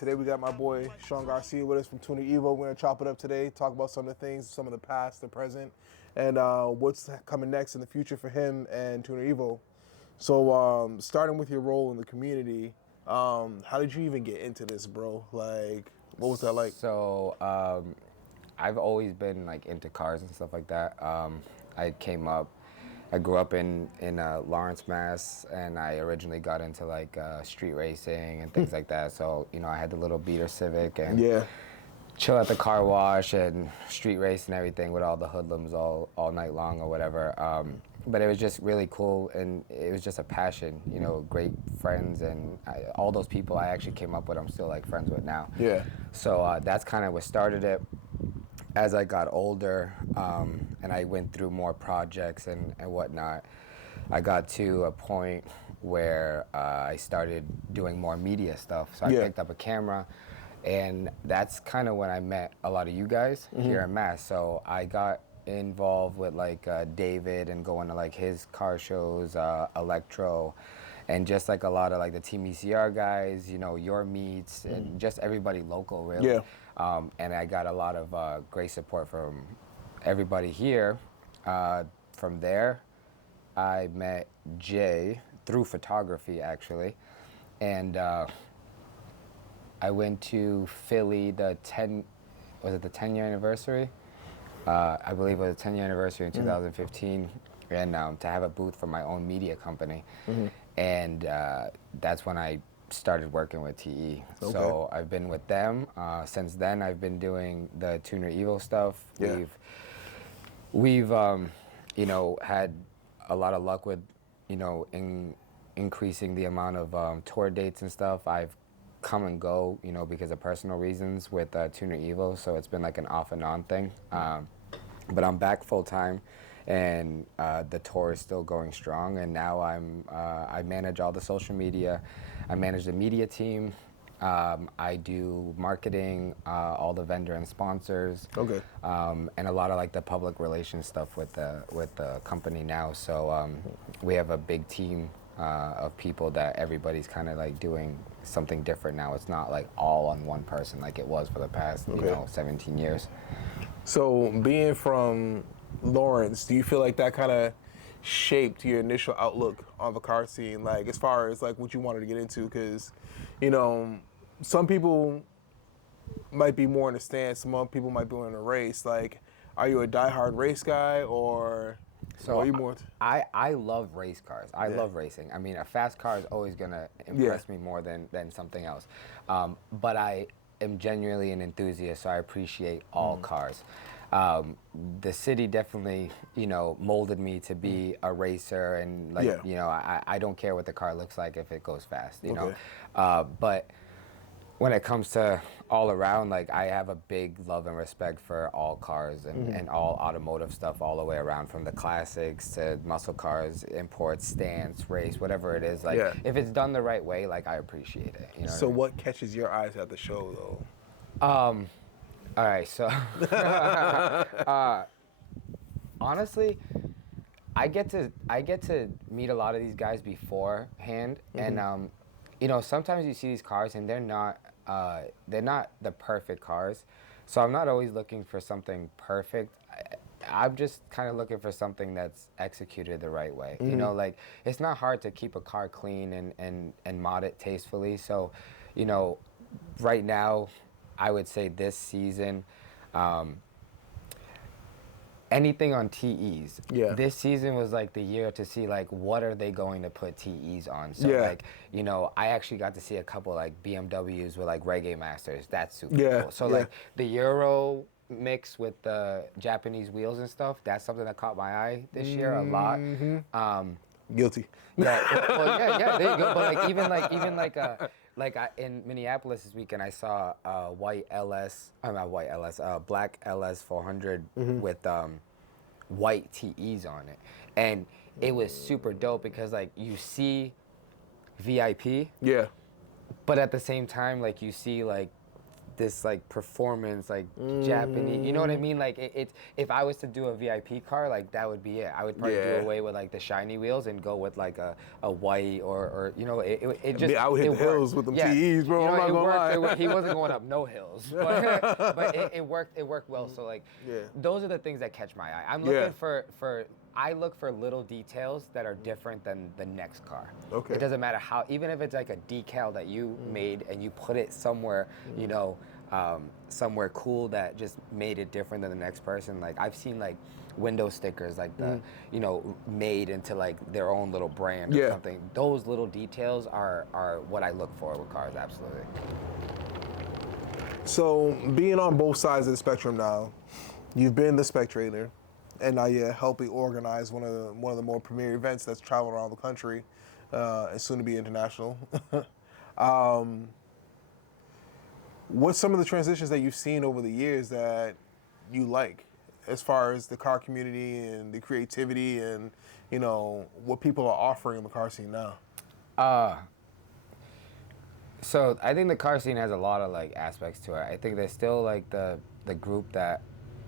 Today we got my boy Shaun Garcia with us from Tuner Evo. We're gonna chop it up today, talk about some of the things, some of the past, the present, and what's coming next in the future for him and Tuner Evo. So, starting with your role in the community, how did you even get into this, bro? Like, what was that like? So, I've always been like into cars and stuff like that. I grew up in Lawrence, Mass, and I originally got into like street racing and things like that. So, I had the little beater Civic and Yeah, chill at the car wash and street race and everything with all the hoodlums all night long or whatever. But it was just really cool, and it was just a passion, great friends, and all those people I actually came up with, I'm still like friends with now. yeah, So that's kind of what started it. As I got older, and I went through more projects and whatnot, I got to a point where I started doing more media stuff. So I Yeah. picked up a camera, and that's kind of when I met a lot of you guys here in Mass. So I got involved with like David and going to like his car shows, Electro, and just like a lot of like the Team ECR guys, your meets, and just everybody local really. Yeah. And I got a lot of great support from everybody here. From there, I met Jay through photography actually, and I went to Philly was it the 10-year anniversary? I believe it was the 10-year anniversary in 2015, and to have a booth for my own media company. And that's when I started working with TE. Okay. So I've been with them. Since then, I've been doing the Tuner Evo stuff. Yeah. We've had a lot of luck with, increasing the amount of tour dates and stuff. I've come and go, because of personal reasons with Tuner Evo, so it's been like an off and on thing. But I'm back full time, and the tour is still going strong. And now I manage all the social media. I manage the media team. I do marketing, all the vendor and sponsors. Okay. And a lot of like the public relations stuff with the company now. So we have a big team of people that everybody's kind of like doing something different now. It's not like all on one person like it was for the past 17 years. So, being from Lawrence, do you feel like that kind of shaped your initial outlook on the car scene, like as far as like what you wanted to get into? Because, some people might be more in the stance, some other people might be in a race. Like, are you a diehard race guy, or are you more? I love race cars. I love racing. I mean, a fast car is always gonna impress me more than something else. But I am genuinely an enthusiast, so I appreciate all cars. The city definitely, molded me to be a racer, and like, I don't care what the car looks like if it goes fast, know. But when it comes to all around, like, I have a big love and respect for all cars and all automotive stuff all the way around, from the classics to muscle cars, imports, stance, race, whatever it is. Like, if it's done the right way, like, I appreciate it. So what catches your eyes at the show, though? All right, so honestly, I get to meet a lot of these guys beforehand, and sometimes you see these cars and they're not the perfect cars. So I'm not always looking for something perfect. I'm just kind of looking for something that's executed the right way. Like, it's not hard to keep a car clean and mod it tastefully. So, right now, I would say this season, anything on TEs. Yeah. This season was like the year to see like what are they going to put TEs on. So like, I actually got to see a couple like BMWs with like Reggae Masters. That's super cool. So like the Euro mix with the Japanese wheels and stuff, that's something that caught my eye this year a lot. Guilty. Yeah, there you go. But in Minneapolis this weekend, I saw a black LS 400 with white TEs on it, and it was super dope because like you see VIP, but at the same time like you see like this like performance, like Japanese. You know what I mean? Like it's if I was to do a VIP car, like that would be it. I would probably do away with like the shiny wheels and go with like a white or you know it just. I would hit the hills with them TEs, bro. I'm not gonna lie. He wasn't going up no hills, but it worked. It worked well. So like those are the things that catch my eye. I'm looking for. I look for little details that are different than the next car. Okay. It doesn't matter how, even if it's like a decal that you made and you put it somewhere, you know, somewhere cool that just made it different than the next person. Like I've seen like window stickers like the, you know, made into like their own little brand or something. Those little details are what I look for with cars, absolutely. So being on both sides of the spectrum now, you've been the spectator, and now you're helping organize one of the more premier events that's traveling around the country, and soon to be international. What's some of the transitions that you've seen over the years that you like, as far as the car community and the creativity and, you know, what people are offering in the car scene now? So I think the car scene has a lot of like aspects to it. I think there's still like the group that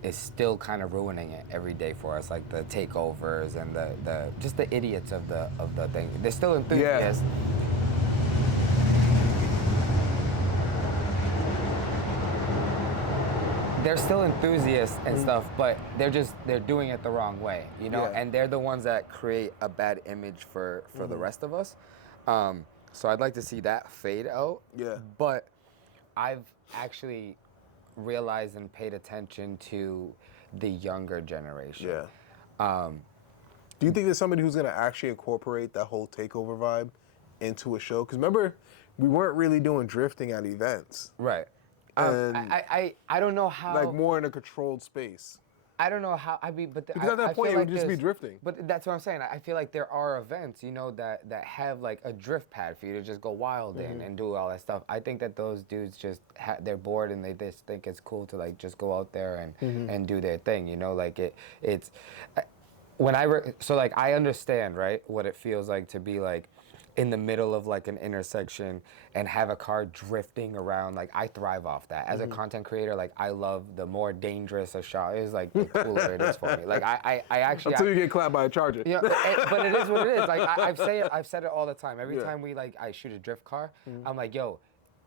is still kind of ruining it every day for us, like the takeovers and the just the idiots of the thing. They're still enthusiasts. They're still enthusiasts and stuff, but they're doing it the wrong way, you know. And they're the ones that create a bad image for the rest of us. So I'd like to see that fade out. Yeah. But I've actually realized and paid attention to the younger generation. Yeah. Do you think there's somebody who's going to actually incorporate that whole takeover vibe into a show? Because remember, we weren't really doing drifting at events. Right. And I don't know how. like more in a controlled space. I don't know how. I mean, but because at that point it would just be drifting. But that's what I'm saying. I feel like there are events, you know, that have like a drift pad for you to just go wild in and do all that stuff. I think that those dudes just they're bored and they just think it's cool to like just go out there and do their thing, you know. Like it's when so like I understand, right, what it feels like to be like in the middle of like an intersection and have a car drifting around. Like I thrive off that. As a content creator, like I love the more dangerous a shot is, like the cooler it is for me. Like I actually until you get clapped by a Charger. You know, but it is what it is. Like I've said it all the time. Every time I shoot a drift car, I'm like, yo,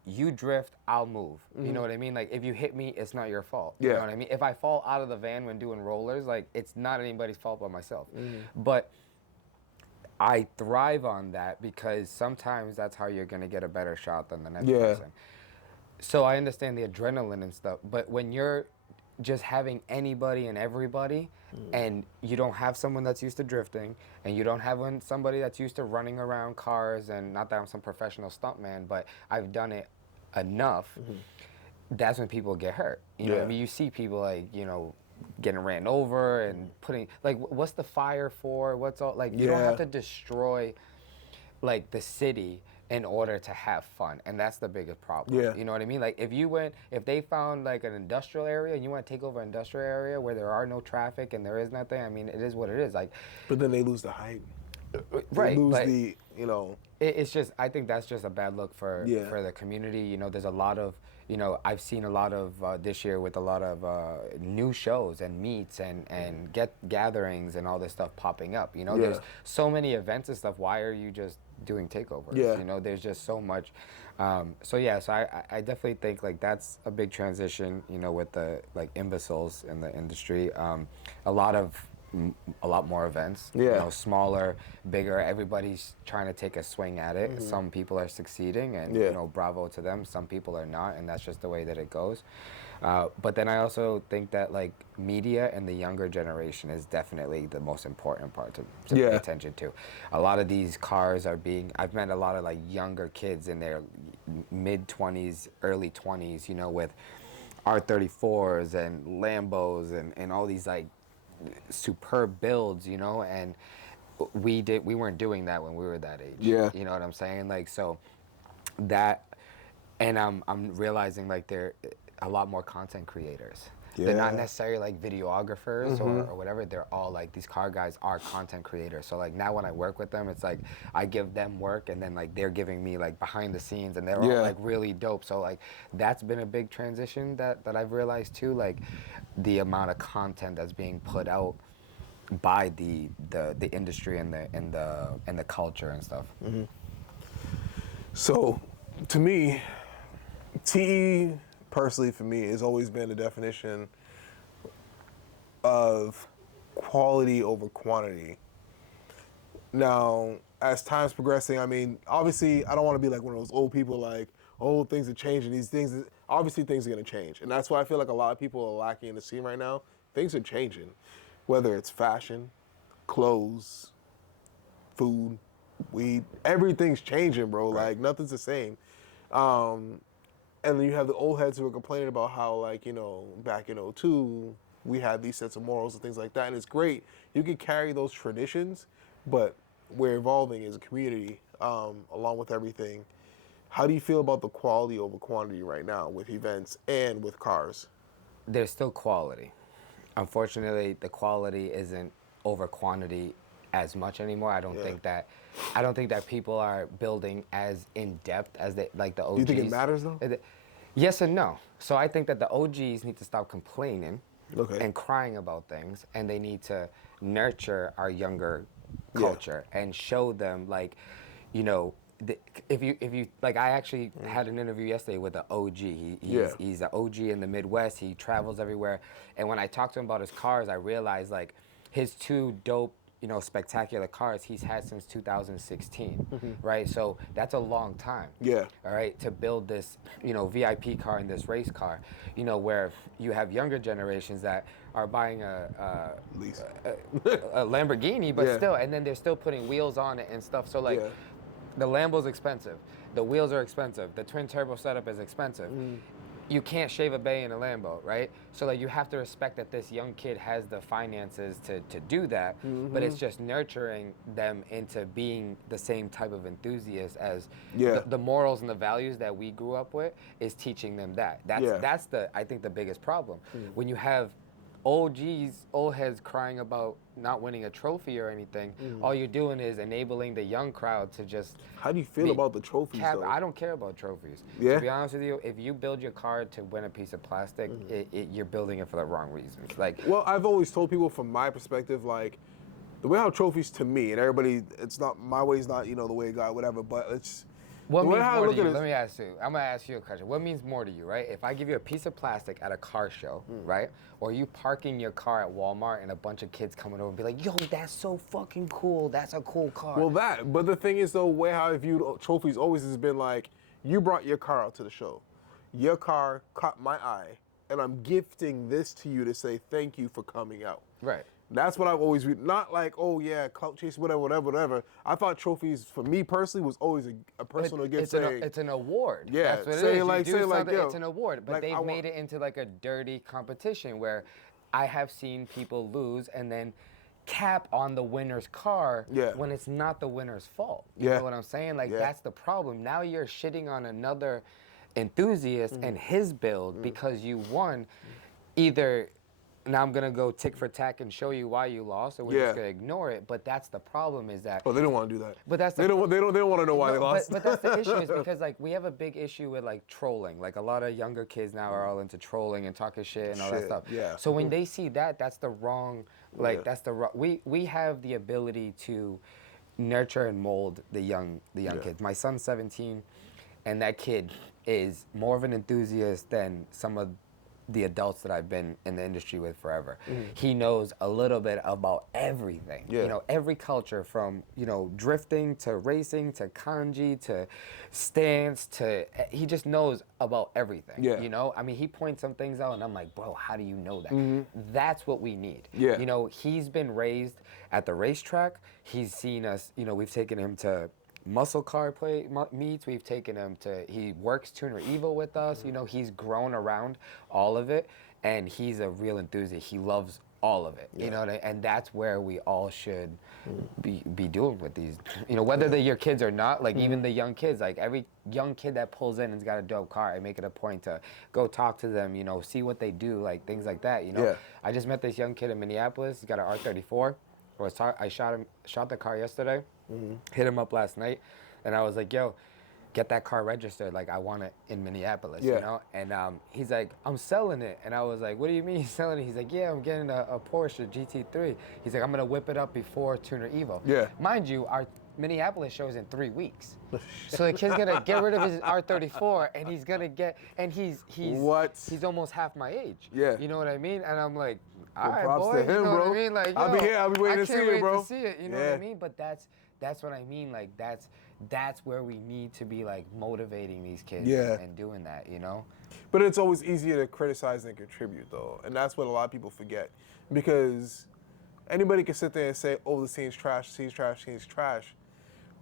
you drift, I'll move. You know what I mean? Like if you hit me, it's not your fault. You know what I mean? If I fall out of the van when doing rollers, like it's not anybody's fault but myself. But I thrive on that because sometimes that's how you're gonna get a better shot than the next person. So I understand the adrenaline and stuff, but when you're just having anybody and everybody, and you don't have someone that's used to drifting, and you don't have somebody that's used to running around cars, and not that I'm some professional stuntman, but I've done it enough, that's when people get hurt. You know what I mean? You see people like, you know, getting ran over and putting, like, what's the fire for? What's all, like, you don't have to destroy, like, the city in order to have fun, and that's the biggest problem. You know what I mean? Like, if they found, like, an industrial area, and you want to take over an industrial area where there are no traffic and there is nothing, I mean, it is what it is. Like, but then they lose the hype. Right. They lose the, you know. It's just, I think that's just a bad look for the community. You know, there's a lot of, you know, I've seen a lot of this year with a lot of new shows and meets and gatherings and all this stuff popping up. You know, there's so many events and stuff. Why are you just doing takeovers? You know, there's just so much. So I definitely think like that's a big transition. You know, with the like imbeciles in the industry. A lot more events, you know, smaller, bigger. Everybody's trying to take a swing at it. Some people are succeeding, and you know, bravo to them. Some people are not, and that's just the way that it goes. But then I also think that like media and the younger generation is definitely the most important part to pay attention to. A lot of these cars are I've met a lot of like younger kids in their mid-20s, early 20s, you know, with R34s and Lambos and all these like superb builds, you know, and we weren't doing that when we were that age. You know what I'm saying? Like, so that, and I'm realizing like there a lot more content creators. They're not Yeah. necessarily like videographers or whatever. They're all like, these car guys are content creators. So like now when I work with them, it's like I give them work and then like they're giving me like behind the scenes, and they're all Yeah. like really dope. So like that's been a big transition that I've realized too, like the amount of content that's being put out by the industry and the culture and stuff. So, to me, TE personally for me has always been a definition of quality over quantity. Now, as time's progressing, I mean, obviously, I don't want to be like one of those old people like, oh, things are changing. These things, obviously, things are going to change. And that's why I feel like a lot of people are lacking in the scene right now. Things are changing, whether it's fashion, clothes, food, weed, everything's changing, bro. Right. Like, nothing's the same. And then you have the old heads who are complaining about how, like, you know, back in '02, we had these sets of morals and things like that. And it's great. You can carry those traditions, but we're evolving as a community along with everything. How do you feel about the quality over quantity right now with events and with cars? There's still quality. Unfortunately, the quality isn't over quantity as much anymore. I don't think that people are building as in depth as they like the OGs. Do you think it matters though? Yes and no. So I think that the OGs need to stop complaining Okay. and crying about things, and they need to nurture our younger culture and show them, like, you know, if you like, I actually had an interview yesterday with an OG. He's an OG in the Midwest. He travels everywhere, and when I talked to him about his cars, I realized like his two dope, you know, spectacular cars he's had since 2016, right? So that's a long time. Yeah. All right, to build this, you know, VIP car and this race car, you know, where you have younger generations that are buying a Lamborghini, but still, and then they're still putting wheels on it and stuff. So like, the Lambo's expensive, the wheels are expensive, the twin turbo setup is expensive. You can't shave a bay in a Lambo, right? So like, you have to respect that this young kid has the finances to do that, but it's just nurturing them into being the same type of enthusiast as the morals and the values that we grew up with is teaching them that. That's I think the biggest problem. When you have old heads crying about not winning a trophy or anything, all you're doing is enabling the young crowd to just. How do you feel about the trophies though? I don't care about trophies. Yeah? To be honest with you, if you build your car to win a piece of plastic, you're building it for the wrong reasons. Like, well, I've always told people from my perspective, like, the way how trophies to me, and everybody, it's not, my way's not, you know, the way of God, whatever, but it's, what the way means how I more look to you? at it, Let me ask you. I'm gonna ask you a question. What means more to you, right? If I give you a piece of plastic at a car show, right, or you parking your car at Walmart and a bunch of kids coming over and be like, "Yo, that's so fucking cool. That's a cool car." well, that, but the thing is, though, way how I viewed trophies always has been like, you brought your car out to the show. Your car caught my eye, and I'm gifting this to you to say thank you for coming out. Right. That's what I've always read. Not like, oh yeah, clout chase, whatever. I thought trophies, for me personally, was always a personal gift. It's an award. Yeah, That's what say it is. like, You do say like, something, yo, it's an award. But like, they've made it into like a dirty competition where I have seen people lose and then cap on the winner's car when it's not the winner's fault. You know what I'm saying? Like, that's the problem. Now you're shitting on another enthusiast and his build because you won. Either now I'm gonna go tick for tack and show you why you lost, or we're just gonna ignore it. But that's the problem, is that. Oh, they don't want to do that. But that's they don't want to know why they lost. But that's the issue, is because like we have a big issue with like trolling. Like a lot of younger kids now are all into trolling and talking shit and all that stuff. Yeah. So when they see that, that's the wrong. Like that's the wrong. We have the ability to nurture and mold the young kids. My son's 17, and that kid is more of an enthusiast than some of the adults that I've been in the industry with forever. He knows a little bit about everything. You know, every culture, from, you know, drifting to racing to kanji to stance to, he just knows about everything. You know, I mean, he points some things out and I'm like, bro, how do you know that? That's what we need. You know, he's been raised at the racetrack. He's seen us, you know, we've taken him to muscle car meets, we've taken him to, he works Tuner Evo with us, you know, he's grown around all of it, and he's a real enthusiast. He loves all of it, you know, and that's where we all should be doing with these, you know, whether they're your kids or not, like even the young kids, like every young kid that pulls in and's got a dope car, I make it a point to go talk to them, you know, see what they do, like things like that, you know. Yeah. I just met this young kid in Minneapolis. He's got an R34. I shot the car yesterday, hit him up last night, and I was like, yo, get that car registered. Like, I want it in Minneapolis, you know? And he's like, I'm selling it. And I was like, what do you mean you're selling it? He's like, yeah, I'm getting a Porsche GT3. He's like, I'm going to whip it up before Tuner Evo. Yeah. Mind you, our Minneapolis shows in 3 weeks. So the kid's going to get rid of his R34, and he's going to get, and he's almost half my age. Yeah. You know what I mean? And I'm like, all right, props boy, to him, you know bro. what I mean? Like, I'll be here. I'll be waiting to see it, bro. To see it, you know what I mean? But that's what I mean. Like, that's where we need to be, like, motivating these kids and doing that, you know? But it's always easier to criticize than contribute, though. And that's what a lot of people forget. Because anybody can sit there and say, oh, the scene's trash, the scene's trash, the scene's trash.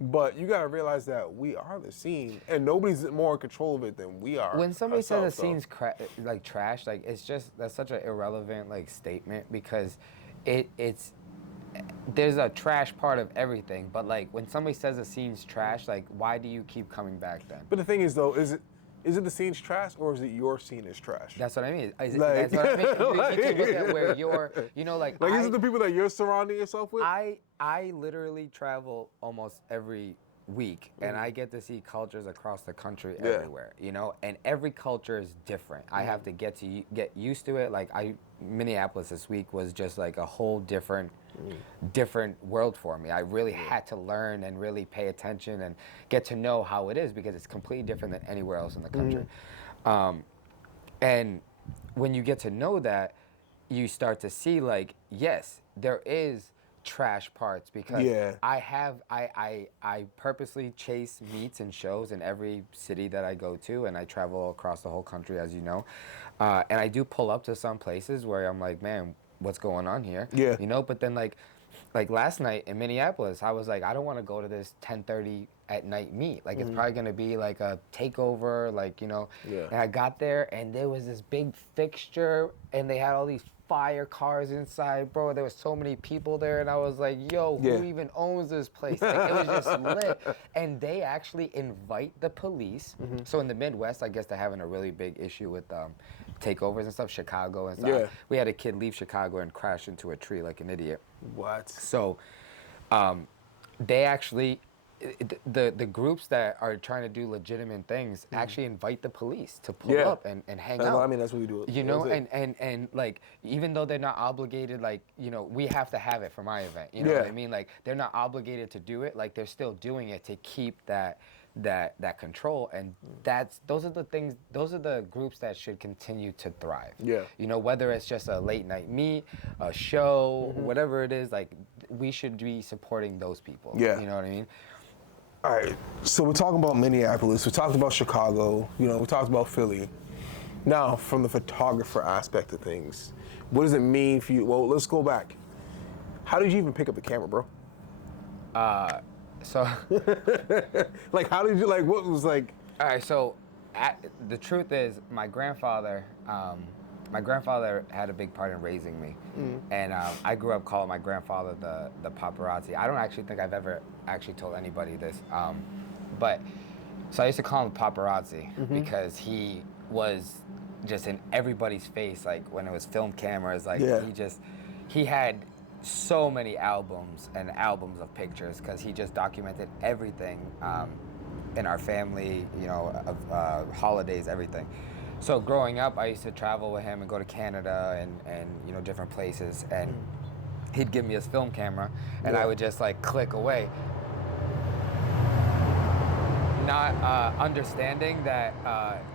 But you got to realize that we are the scene, and nobody's more in control of it than we are. When somebody says the scene's like trash, like, it's just, that's such an irrelevant, like, statement, because it's there's a trash part of everything, but like when somebody says a scene's trash, like, why do you keep coming back then? But the thing is, though, is it the scene's trash, or is it your scene is trash? That's what I mean. That's what I mean. You need to look at where you're, you know, like is it the people that you're surrounding yourself with? I literally travel almost every week, and I get to see cultures across the country everywhere, you know, and every culture is different. I have to get used to it. Like, Minneapolis this week was just like a whole different world for me. I really had to learn and really pay attention and get to know how it is, because it's completely different than anywhere else in the country. And when you get to know that, you start to see, like, yes, there is trash parts, because I purposely chase meets and shows in every city that I go to, and I travel across the whole country, as you know, and I do pull up to some places where I'm like, man, what's going on here? Yeah. You know, but then like last night in Minneapolis, I was like, I don't want to go to this 10:30 at night meet. Like, it's probably going to be like a takeover, like, you know. Yeah. And I got there, and there was this big fixture, and they had all these fire cars inside, bro. There was so many people there, and I was like, yo, who even owns this place? Like, it was just lit. And they actually invite the police. So in the Midwest, I guess they're having a really big issue with takeovers and stuff, Chicago and stuff. Yeah. We had a kid leave Chicago and crash into a tree like an idiot. What? So they actually, the groups that are trying to do legitimate things actually invite the police to pull up and hang out. I mean, that's what we do. You know, and like, even though they're not obligated, like, you know, we have to have it for my event. You know what I mean? Like, they're not obligated to do it. Like, they're still doing it to keep that control, and those are the groups that should continue to thrive. Yeah. You know, whether it's just a late night meet, a show, whatever it is, like, we should be supporting those people. Yeah. You know what I mean? All right, so we're talking about Minneapolis, we talked about Chicago, you know, we talked about Philly. Now, from the photographer aspect of things, what does it mean for you? Well, let's go back. How did you even pick up the camera, bro? So, like, how did you, like, what was like? All right, so the truth is, my grandfather had a big part in raising me, and I grew up calling my grandfather the paparazzi. I don't actually think I've ever actually told anybody this, but so I used to call him paparazzi because he was just in everybody's face, like when it was film cameras, like he had so many albums and albums of pictures, because he just documented everything in our family, you know, of holidays, everything. So growing up, I used to travel with him and go to Canada and you know, different places, and he'd give me his film camera, and I would just like click away, not understanding that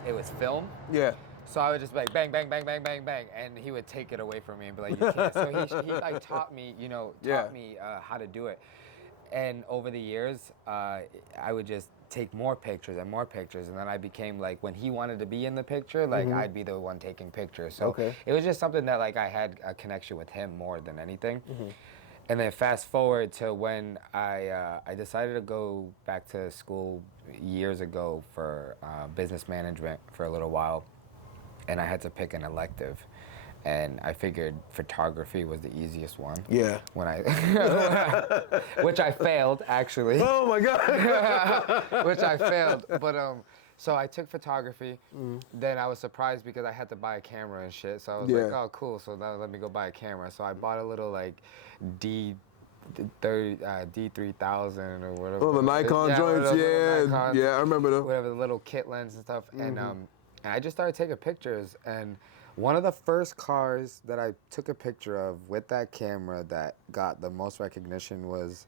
it was film. Yeah. So I would just be like bang, bang, bang, bang, bang, bang, and he would take it away from me and be like, you can't. So he like taught me, you know, me how to do it. And over the years, I would just take more pictures, and then I became like, when he wanted to be in the picture, like I'd be the one taking pictures. So it was just something that like I had a connection with him more than anything. And then fast forward to when I decided to go back to school years ago for business management for a little while, and I had to pick an elective. and I figured photography was the easiest one. Yeah. When I, which I failed actually. Oh my God. Which I failed, but so I took photography. Then I was surprised because I had to buy a camera and shit. So I was like, oh cool. So now let me go buy a camera. So I bought a little like D3000 or whatever. Oh, the Nikon joints, yeah, I remember them. Whatever, the little kit lens and stuff, and I just started taking pictures. And one of the first cars that I took a picture of with that camera that got the most recognition was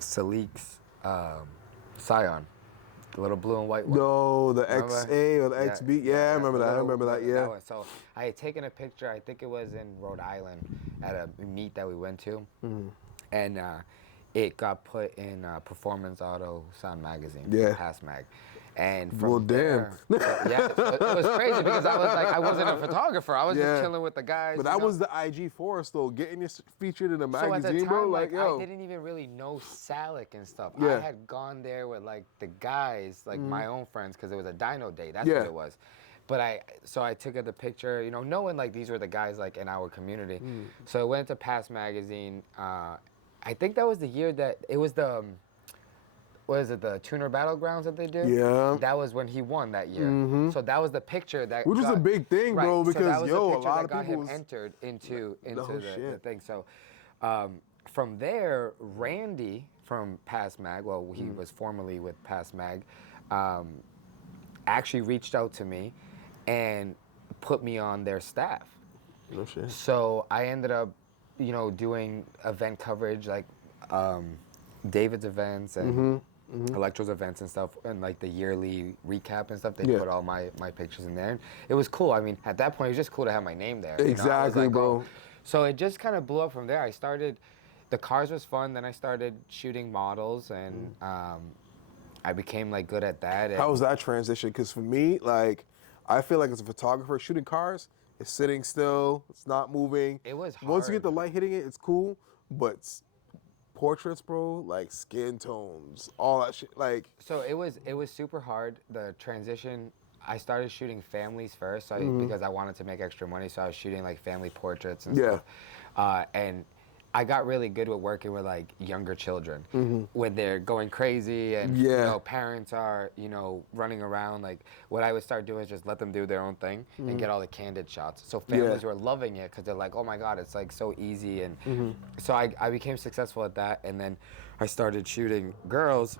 Salik's Scion, the little blue and white one. No, the Remember? XA or the XB. Yeah, I remember that. I remember that. Yeah. That one. So I had taken a picture. I think it was in Rhode Island at a meet that we went to, and it got put in Performance Auto Sound Magazine, Pass Mag. And from there, so it was crazy because I was like, I wasn't a photographer. I was just chilling with the guys. But that was the IG Forest though, getting you featured in a magazine, so at the time, bro. Like I didn't even really know Salic and stuff. I had gone there with like the guys, like my own friends, because it was a dyno day. That's what it was. But I took the picture, you know, knowing like these were the guys like in our community. So I went to Pass Magazine. I think that was the year that it was the. What is it, the Tuner Battlegrounds that they do? Yeah. That was when he won that year. So that was the picture that which was a big thing, bro, because, so that was a the lot of got people him entered into the thing. So from there, Randy from Pass Mag, well, he was formerly with Pass Mag, actually reached out to me and put me on their staff. No shit. So I ended up, you know, doing event coverage, like David's events and Electro's events and stuff, and like the yearly recap and stuff. They put all my pictures in there. And it was cool. I mean, at that point, it was just cool to have my name there. Exactly, like, bro. So it just kind of blew up from there. I started, the cars was fun. Then I started shooting models, and I became like good at that. How was that transition? Because for me, like, I feel like as a photographer, shooting cars, it's sitting still, it's not moving. It was hard. Once you get the light hitting it, it's cool, but portraits, bro, like skin tones, all that shit, like. So it was super hard. The transition, I started shooting families first, so because I wanted to make extra money, so I was shooting like family portraits and stuff. And I got really good with working with like younger children when they're going crazy and you know, parents are, you know, running around. Like what I would start doing is just let them do their own thing and get all the candid shots. So families were loving it because they're like, oh my God, it's like so easy. And so I became successful at that. And then I started shooting girls.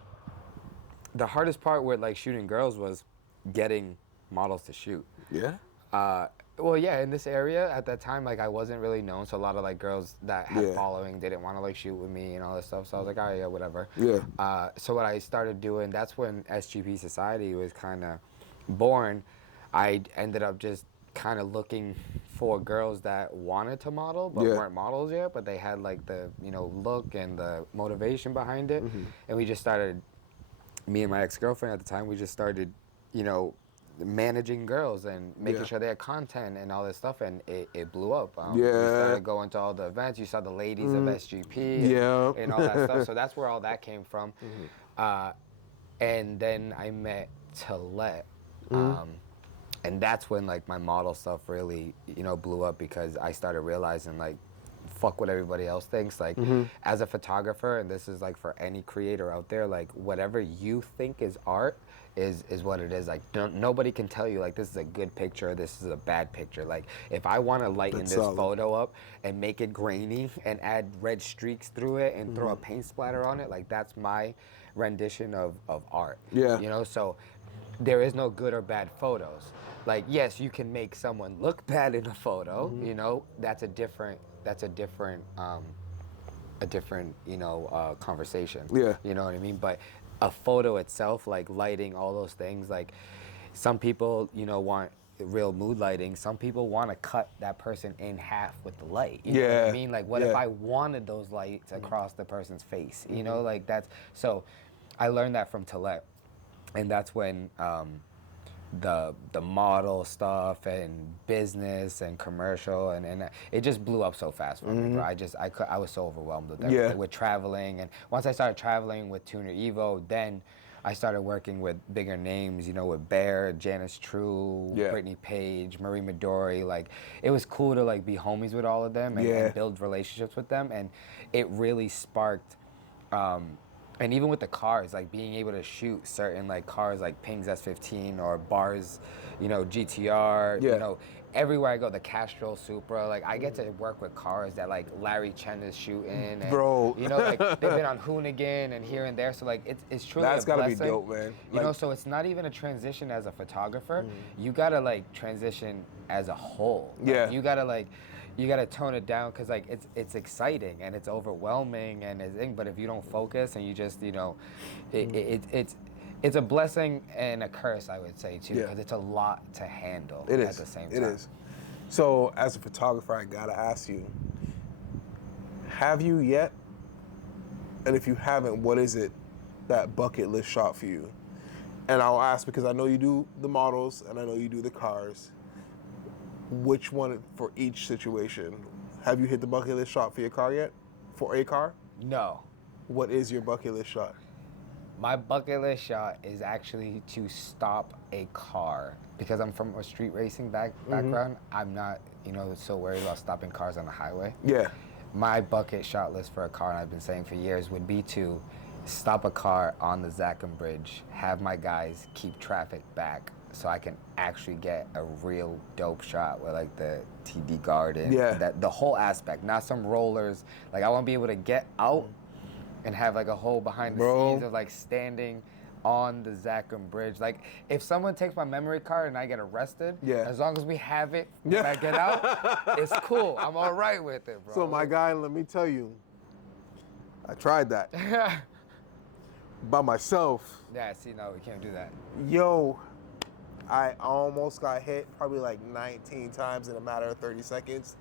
The hardest part with like shooting girls was getting models to shoot. Well, yeah, in this area at that time, like I wasn't really known, so a lot of like girls that had following didn't want to like shoot with me and all this stuff. So I was like, oh yeah, whatever. So what I started doing, that's when SGP Society was kind of born. I ended up just kind of looking for girls that wanted to model but weren't models yet, but they had like the, you know, look and the motivation behind it. And we just started, me and my ex-girlfriend at the time, we just started, you know, managing girls and making sure they had content and all this stuff, and it blew up. We started going to all the events. You saw the ladies of SGP and all that stuff. So that's where all that came from. And then I met Tillette. And that's when like my model stuff really, you know, blew up, because I started realizing like, fuck what everybody else thinks. Like as a photographer, and this is like for any creator out there, like whatever you think is art is what it is. Like nobody can tell you like this is a good picture, this is a bad picture. Like if I want to lighten this photo up and make it grainy and add red streaks through it and throw a paint splatter on it, like that's my rendition of art. You know, so there is no good or bad photos. Like yes, you can make someone look bad in a photo, you know, that's a different you know, conversation. You know what I mean? But a photo itself, like lighting, all those things, like some people, you know, want real mood lighting. Some people want to cut that person in half with the light. You know what I mean? Like what if I wanted those lights across the person's face? You know, like that's, so I learned that from Tillette. And that's when the model stuff and business and commercial and it just blew up so fast for me, bro. I was so overwhelmed with everything, with traveling, and once I started traveling with Tuner Evo, then I started working with bigger names, with Bear, Janice True, Brittany Page, Marie Midori. Like, it was cool to like be homies with all of them and build relationships with them, and it really sparked. And even with the cars, like being able to shoot certain like cars like Ping's S15 or Bars, GTR, everywhere I go, the Castrol Supra, like I get to work with cars that like Larry Chen is shooting, and, bro. like they've been on Hoonigan and here and there, so like it's truly that's a blessing. Gotta be dope, man. So it's not even a transition as a photographer. You gotta like transition as a whole. Like, you gotta tone it down because like it's exciting and it's overwhelming and everything. But if you don't focus and you just it's a blessing and a curse, I would say too, because it's a lot to handle at the same time. It is. So as a photographer, I gotta ask you: have you yet? And if you haven't, what is it that bucket list shot for you? And I'll ask because I know you do the models and I know you do the cars. Which one for each situation? Have you hit the bucket list shot for your car yet? For a car? No. What is your bucket list shot? My bucket list shot is actually to stop a car. Because I'm from a street racing background, I'm not, so worried about stopping cars on the highway. Yeah. My bucket shot list for a car, and I've been saying for years, would be to stop a car on the Zachem Bridge, have my guys keep traffic back so I can actually get a real dope shot with like the TD Garden. That the whole aspect, not some rollers. Like I want to be able to get out and have like a whole behind the scenes of like standing on the Zachem Bridge. Like if someone takes my memory card and I get arrested, as long as we have it when I get out, it's cool. I'm all right with it, bro. So my guy, let me tell you, I tried that by myself. Yeah, see, no, we can't do that. Yo, I almost got hit probably like 19 times in a matter of 30 seconds.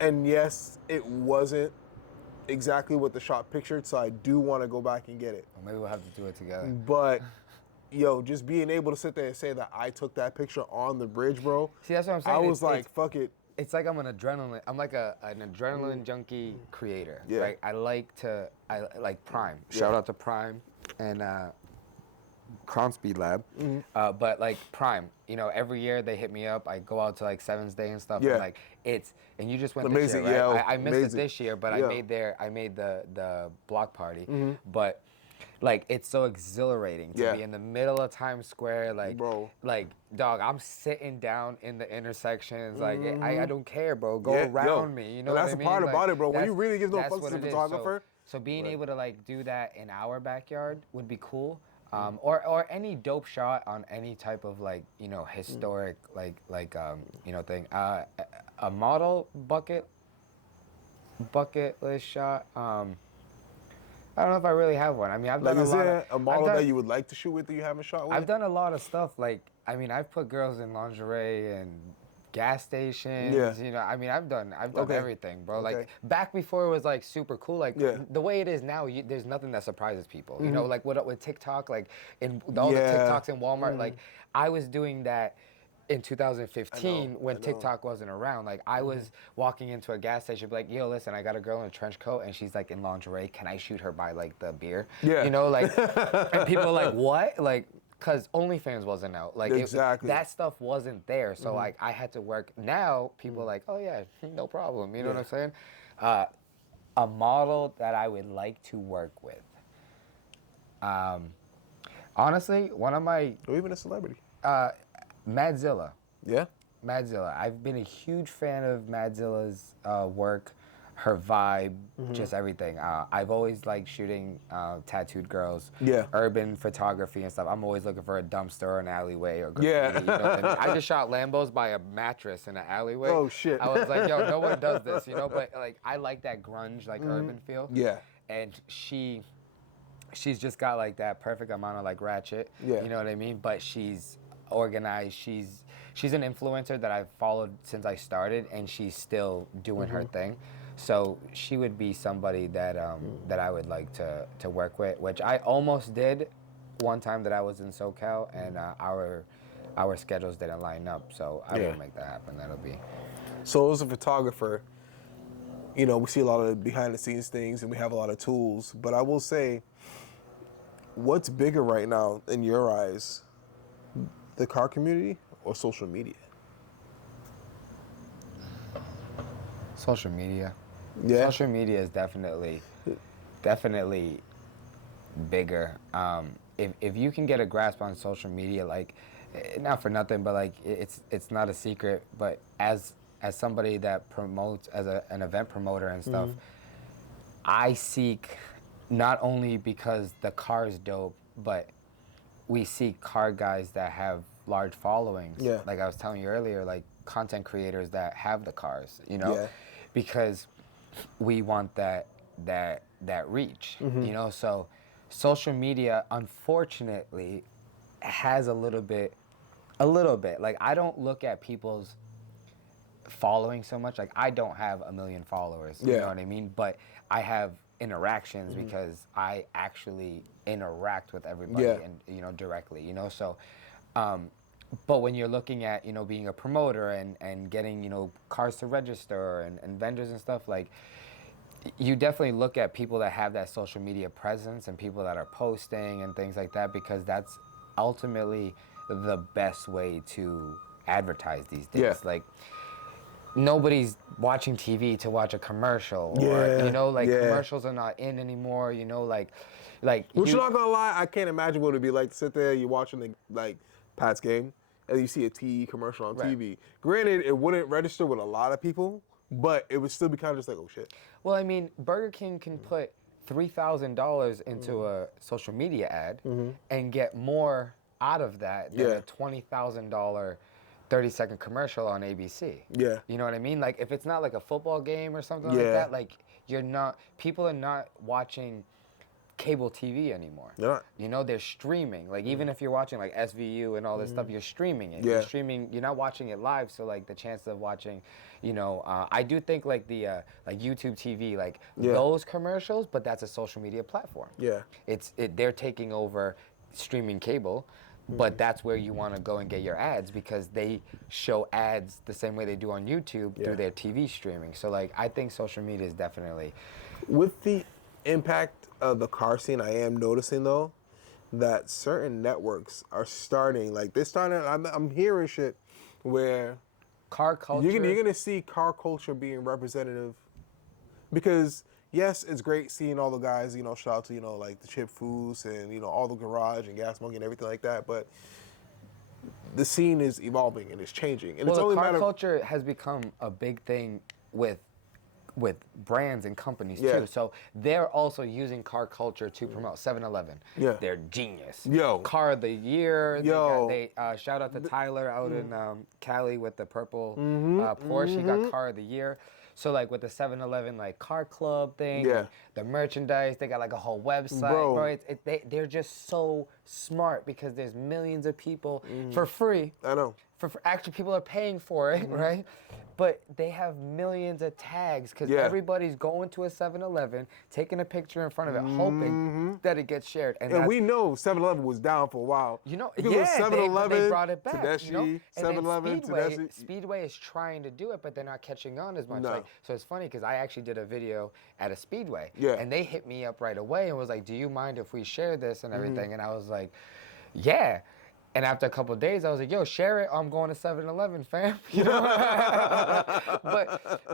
And yes, it wasn't exactly what the shot pictured, so I do want to go back and get it. Well, maybe we'll have to do it together. But, yo, just being able to sit there and say that I took that picture on the bridge, bro. See, that's what I'm saying. I was like, fuck it. It's like I'm an adrenaline junkie creator. Right? I like Prime. Shout out to Prime and Crown Speed Lab. But like Prime, every year they hit me up. I go out to like Sevens Day and stuff. And like and you just went amazing, this year, right? I missed amazing. it this year, but I made the block party. But like it's so exhilarating to be in the middle of Times Square, like dog, I'm sitting down in the intersections, like I don't care, bro. Go around me, you know what I mean? That's the part about it, bro. When you really give no fucks to the photographer. So being able to like do that in our backyard would be cool. Or any dope shot on any type of like historic thing. A model bucket list shot. I don't know if I really have one. I mean, I've done is there a model that you would like to shoot with that you haven't shot with? I've done a lot of stuff. Like, I mean, I've put girls in lingerie and gas stations. I mean, I've done everything, bro. Like back before it was like super cool. Like the way it is now, there's nothing that surprises people. Like with TikTok, like in all the TikToks in Walmart, like I was doing that in 2015 when TikTok wasn't around. Like I was walking into a gas station, be like, yo, listen, I got a girl in a trench coat and she's like in lingerie. Can I shoot her by like the beer? And people are like, what? Like, cause OnlyFans wasn't out. Like that stuff wasn't there. So like I had to work. Now people are like, oh yeah, no problem. You know what I'm saying? A model that I would like to work with. Honestly, one of my... Or even a celebrity. Madzilla. Yeah? Madzilla. I've been a huge fan of Madzilla's work, her vibe, just everything. I've always liked shooting tattooed girls, urban photography and stuff. I'm always looking for a dumpster or an alleyway or graffiti. You know what I mean? I just shot Lambos by a mattress in an alleyway. Oh, shit. I was like, yo, no one does this, but like I like that grunge, like urban feel. Yeah. And she's just got like that perfect amount of like ratchet, you know what I mean? But she's organized. She's an influencer that I've followed since I started, and she's still doing her thing. So she would be somebody that that I would like to work with, which I almost did one time that I was in SoCal, and our schedules didn't line up. So I will make that happen. That'll be. So as a photographer, you know, we see a lot of behind the scenes things and we have a lot of tools. But I will say, what's bigger right now in your eyes, the car community or social media? Social media. Yeah. Social media is definitely bigger. If you can get a grasp on social media, like, not for nothing, but like it's not a secret. But as somebody that promotes, as an event promoter and stuff, I seek, not only because the car is dope, but we seek car guys that have large followings. Yeah. Like I was telling you earlier, like content creators that have the cars, you know, Yeah. because we want that reach, you know. So social media, unfortunately, has a little bit. Like, I don't look at people's following so much. Like, I don't have 1 million followers, you Yeah. know what I mean? But I have interactions because I actually interact with everybody and, you know, directly, you know. So but when you're looking at, you know, being a promoter and getting, you know, cars to register and vendors and stuff, like, you definitely look at people that have that social media presence and people that are posting and things like that, because that's ultimately the best way to advertise these days. Yeah. Like, nobody's watching TV to watch a commercial, or, you know, like, commercials are not in anymore, you know, like Which, you're not gonna lie, I can't imagine what it'd be like to sit there, you're watching the, like, Pat's game, and you see a TE commercial on TV. Granted, it wouldn't register with a lot of people, but it would still be kind of just like, oh shit. Well, I mean, Burger King can put $3,000 into a social media ad and get more out of that than a $20,000 30-second commercial on ABC. Yeah. You know what I mean? Like, if it's not like a football game or something like that, like, people are not watching cable TV anymore. They're not. You know, they're streaming. Like, even if you're watching like SVU and all this stuff, you're streaming it. Yeah. You're streaming. You're not watching it live. So like the chance of watching, you know, I do think like the like YouTube TV, like those commercials, but that's a social media platform. Yeah. They're taking over streaming cable. But that's where you want to go and get your ads, because they show ads the same way they do on YouTube through their TV streaming. So like, I think social media is definitely. With the impact of the car scene, I am noticing though that certain networks are starting, like they're starting. I'm hearing shit where Car culture. you're gonna see car culture being representative, because yes, it's great seeing all the guys, you know, shout out to, you know, like the Chip Foods and, you know, all the Garage and Gas Monkey and everything like that, but the scene is evolving and it's changing, and Well, it's only the a car matter culture has become a big thing with brands and companies Yeah. too. So they're also using car culture to promote 7-Eleven. Yeah. They're genius. Yo. Car of the year. Yo. They shout out to Tyler out in Cali with the purple Porsche. He got car of the year. So like with the 7-Eleven like car club thing, Yeah. the merchandise, they got like a whole website, Bro. They're just so smart, because there's millions of people for free. I know. For actually, people are paying for it, right? But they have millions of tags, because everybody's going to a 7-Eleven, taking a picture in front of it, hoping that it gets shared. And we know 7-Eleven was down for a while. You know, because it was 7-Eleven, they brought it back. Tedeschi, You know? And 7-Eleven, Tedeschi. Speedway is trying to do it, but they're not catching on as much. No. Like, so it's funny, because I actually did a video at a Speedway, Yeah. and they hit me up right away and was like, "Do you mind if we share this and everything?" And I was like, "Yeah." And after a couple of days, I was like, "Yo, share it. I'm going to 7-Eleven, fam." You know.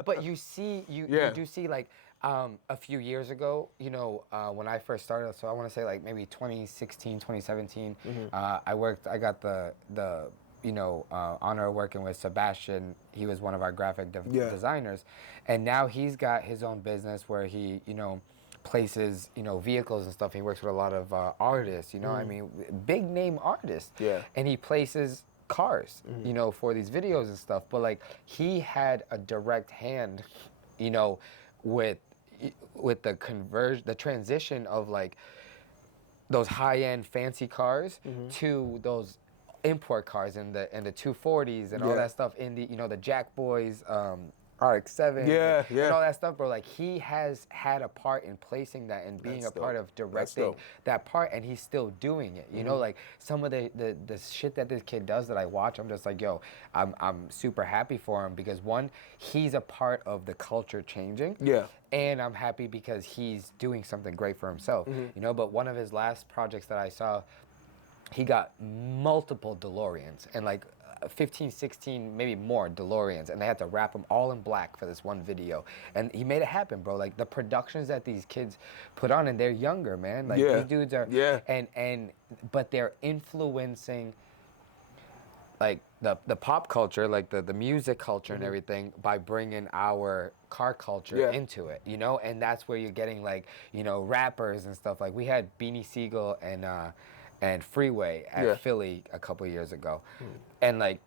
but you see, you do see like a few years ago, you know, when I first started. So I want to say like maybe 2016, 2017. I got the you know, honor of working with Sebastian. He was one of our graphic designers, and now he's got his own business where he, you know, places, you know, vehicles and stuff. He works with a lot of artists, you know, I mean, big name artists. Yeah. And he places cars, you know, for these videos and stuff. But like, he had a direct hand, you know, with the transition of like those high-end fancy cars to those import cars and the 240s and all that stuff in the, you know, the Jack Boys RX-7 Yeah, and yeah. all that stuff, bro. Like, he has had a part in placing that and being That's a part dope. of directing dope. that part, and he's still doing it. You know, like some of the shit that this kid does that I watch, I'm just like, yo, I'm super happy for him because one, he's a part of the culture changing. Yeah. And I'm happy because he's doing something great for himself. You know, but one of his last projects that I saw, he got multiple DeLoreans and like 15, 16, maybe more DeLoreans, and they had to wrap them all in black for this one video. And he made it happen, bro. Like the productions that these kids put on, and they're younger, man. Like Yeah. these dudes are, Yeah. but they're influencing like the pop culture, like the music culture and everything by bringing our car culture into it, you know? And that's where you're getting like, you know, rappers and stuff. Like we had Beanie Siegel and Freeway at Philly a couple years ago. And like,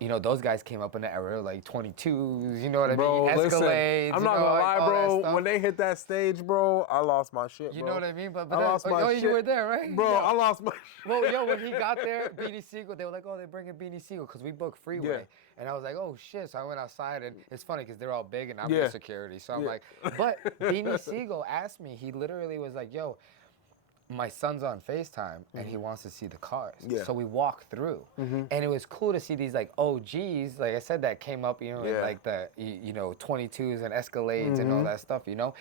you know, those guys came up in the era like 22s, you know what I Bro, mean? listen, Escalades. I'm you not know, gonna like, lie, all that bro. stuff. When they hit that stage, bro, I lost my shit, bro. You know what I mean? But I lost my shit. You were there, right? Bro, Yeah. I lost my shit. Well, yo, when he got there, Beanie Siegel, they were like, oh, they're bringing Beanie Siegel because we booked Freeway. Yeah. And I was like, oh, shit. So I went outside, and it's funny because they're all big, and I'm Yeah. in security. So I'm like, but Beanie Siegel asked me, he literally was like, yo, my son's on FaceTime, and he wants to see the cars. Yeah. So we walked through. And it was cool to see these, like, OGs, like I said, that came up, you know, in, like the, you know, 22s and Escalades and all that stuff, you know?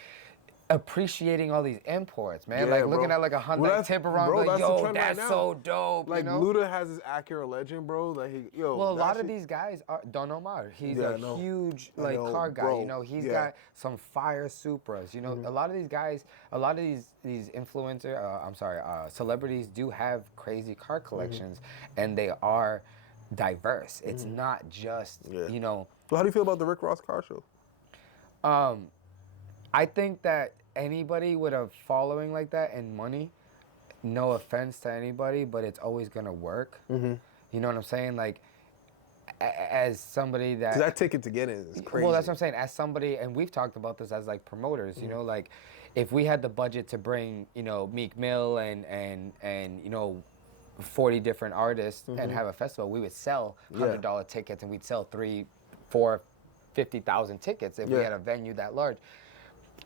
Appreciating all these imports, man. Yeah, like looking bro. at like a Well, Hyundai that's- Tiburon, bro, like, that's the yo, trend right that's now. so dope. Like you know? Luda has his Acura Legend, bro. Like he, yo. Well, a that lot of shit- these guys are Don Omar. He's Yeah, I a know. huge I like know, car guy. bro. You know, he's Yeah. got some fire Supras. You know, a lot of these guys, a lot of these influencer, celebrities do have crazy car collections, and they are diverse. It's not just you know. So how do you feel about the Rick Ross car show? I think that anybody with a following like that and money, no offense to anybody, but it's always gonna work. You know what I'm saying? Like, as somebody that... 'Cause that ticket to get in is crazy. Well, that's what I'm saying. As somebody, and we've talked about this as like promoters, you know, like if we had the budget to bring, you know, Meek Mill and you know, 40 different artists and have a festival, we would sell $100 tickets, and we'd sell 3, 4, 50,000 tickets if we had a venue that large.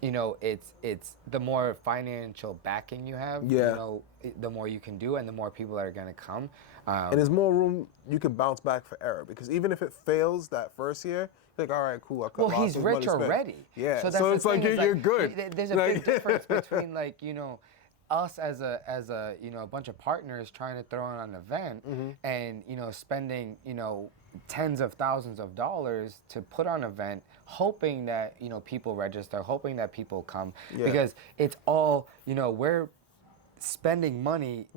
You know, it's the more financial backing you have, you know, the more you can do and the more people are going to come. And there's more room you can bounce back for error, because even if it fails that first year, you're like, all right, cool. I cut Well, lost he's some rich money spent. already. Yeah. So, that's So the it's like thing, you're good. There's a Like- big difference between like, you know, us as a you know, a bunch of partners trying to throw on an event and, you know, spending, you know, tens of thousands of dollars to put on an event, hoping that, you know, people register, hoping that people come, because it's all, you know, we're spending money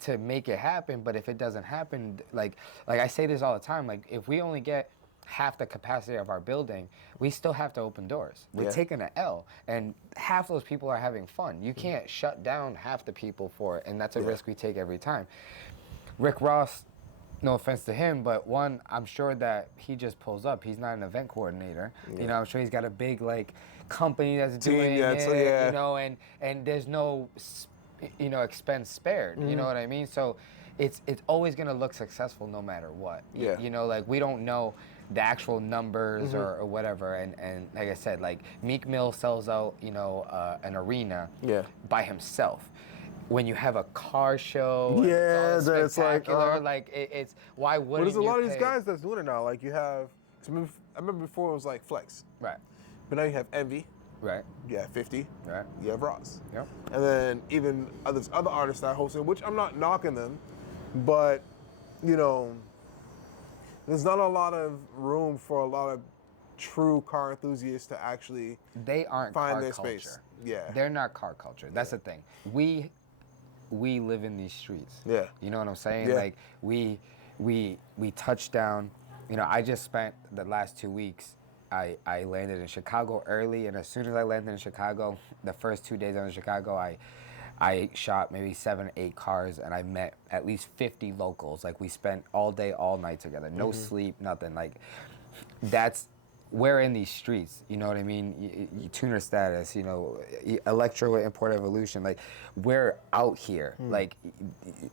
to make it happen, but if it doesn't happen, like I say this all the time, like if we only get half the capacity of our building, we still have to open doors. We're taking an L, and half those people are having fun. You can't shut down half the people for it, and that's a risk we take every time. Rick Ross, no offense to him, but one, I'm sure that he just pulls up. He's not an event coordinator. You know, I'm sure he's got a big like company that's doing it, you know, and there's no, you know, expense spared. You know what I mean? So it's always gonna look successful no matter what. You know, like we don't know the actual numbers or whatever, and like I said, like Meek Mill sells out, you know, an arena by himself. When you have a car show, and it's all that's like, spectacular, it's why wouldn't But there's a lot of you these pay? guys that's doing it now. Like you have, I remember before it was like Flex, Right, but now you have Envy, right, you have 50, right. you have Ross. Yep. And then even there's other artists that host it, which I'm not knocking them, but you know, there's not a lot of room for a lot of true car enthusiasts to actually They aren't find car their culture. space. Yeah. They're not car culture. That's the thing. We live in these streets. Yeah. You know what I'm saying? Yeah. Like we touched down. You know, I just spent the last 2 weeks. I landed in Chicago early, and as soon as I landed in Chicago, the first 2 days I was in Chicago, I shot maybe 7 or 8 cars, and I met at least 50 locals. Like we spent all day, all night together. No sleep, nothing. Like that's we're in these streets, you know what I mean? Tuner status, Electro Import Evolution, like we're out here. Like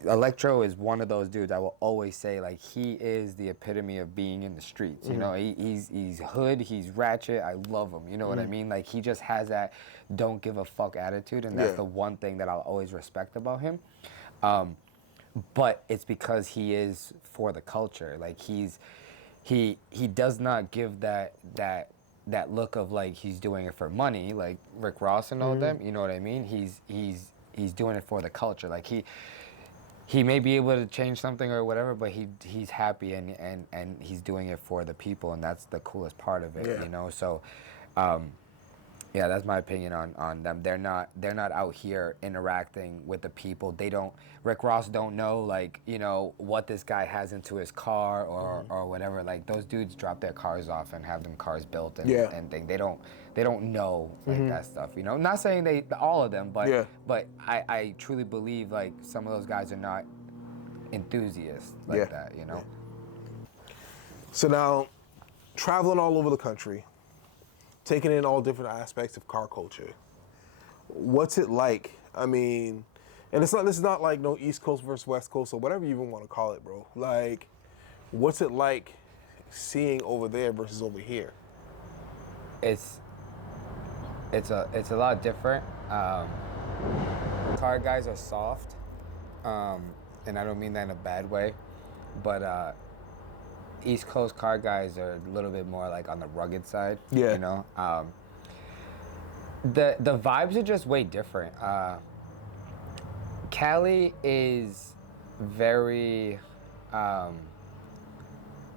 Electro is one of those dudes I will always say, like he is the epitome of being in the streets. He's hood, he's ratchet. I love him. You know what I mean? Like he just has that don't give a fuck attitude, and that's the one thing that I'll always respect about him. But it's because he is for the culture. Like he does not give that look of like he's doing it for money, like Rick Ross and all them. You know what I mean? He's doing it for the culture. Like he may be able to change something or whatever, but he's happy and he's doing it for the people, and that's the coolest part of it. So. Yeah, that's my opinion on them. They're not out here interacting with the people. Rick Ross don't know what this guy has into his car or whatever. Like those dudes drop their cars off and have them cars built and thing. They don't know like that stuff. Not saying all of them, but I truly believe like some of those guys are not enthusiasts like that. So now, traveling all over the country, taking in all different aspects of car culture. What's it like? I mean, and this is not like no East Coast versus West Coast or whatever you even want to call it, bro. Like, what's it like seeing over there versus over here? It's a lot different. Car guys are soft, and I don't mean that in a bad way, but East Coast car guys are a little bit more like on the rugged side. The vibes are just way different. Cali is very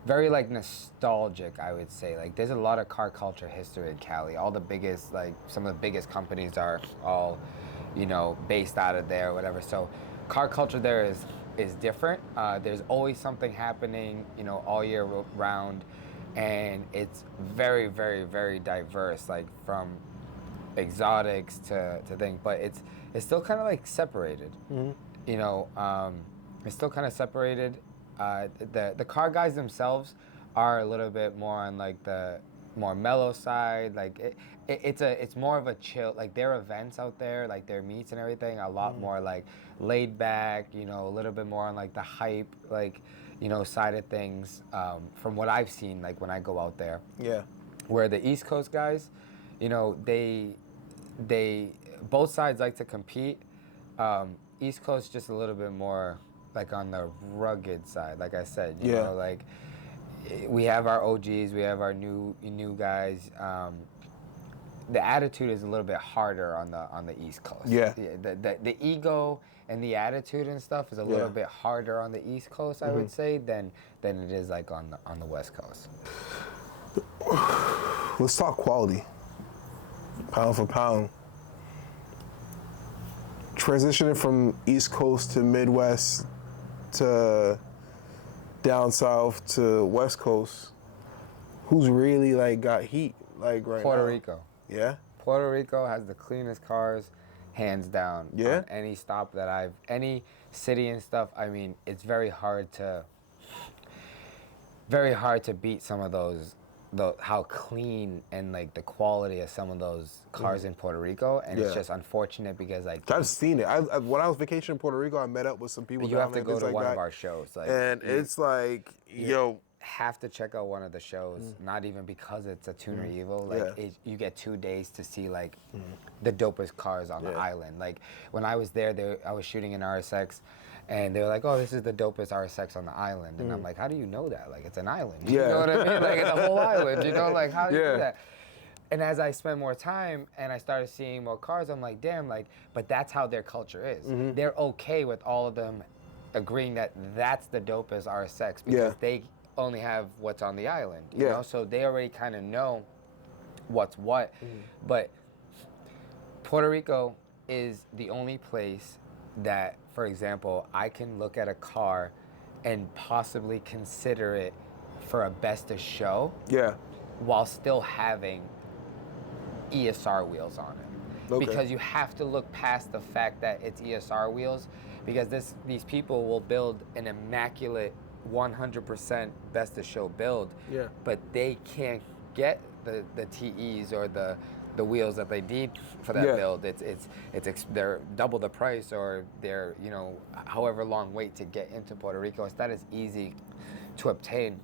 like nostalgic, I would say. Like there's a lot of car culture history in Cali. All the biggest, like some of the biggest companies are all, based out of there or whatever. So car culture there is different. There's always something happening, all year round, and it's very, very, very diverse, like from exotics to things, but it's still kind of like separated. It's still kind of separated. The car guys themselves are a little bit more on like the more mellow side. Like it's more of a chill. Like their events out there, like their meets and everything, a lot more like laid back. A little bit more on like the hype, like side of things. From what I've seen, like when I go out there. Yeah. Where the East Coast guys, they both sides like to compete. East Coast just a little bit more like on the rugged side, like I said. You know, like we have our OGs, we have our new guys. The attitude is a little bit harder on the East Coast. The ego and the attitude and stuff is a little bit harder on the East Coast, I would say, than it is like on the West Coast. Let's talk quality, pound for pound. Transitioning from East Coast to Midwest to down south to West Coast, who's really like got heat like right now? Puerto Rico. Yeah? Puerto Rico has the cleanest cars, hands down. Yeah? On any stop that any city and stuff, I mean, it's very hard to beat some of those, how clean and like the quality of some of those cars in Puerto Rico, and it's just unfortunate because like I've seen it. When I was vacationing in Puerto Rico, I met up with some people. You have to go to one of our shows, like, and it's like, yo, have to check out one of the shows. Not even because it's a Tuner Evo. Like you get 2 days to see like the dopest cars on the island. Like when I was there, I was shooting an RSX. And they were like, oh, this is the dopest RSX on the island. And I'm like, how do you know that? Like, it's an island. You know what I mean? Like, it's a whole island, Like, how do you do that? And as I spent more time and I started seeing more cars, I'm like, damn, like, but that's how their culture is. They're okay with all of them agreeing that that's the dopest RSX because they only have what's on the island, you know? So they already kind of know what's what. But Puerto Rico is the only place that, for example, I can look at a car and possibly consider it for a best of show while still having ESR wheels on it. Because you have to look past the fact that it's ESR wheels, because these people will build an immaculate 100% best of show build, but they can't get the TEs or the wheels that they need for that Yeah. build. They're double the price, or they're, you know, however long wait to get into Puerto Rico. It's not as easy to obtain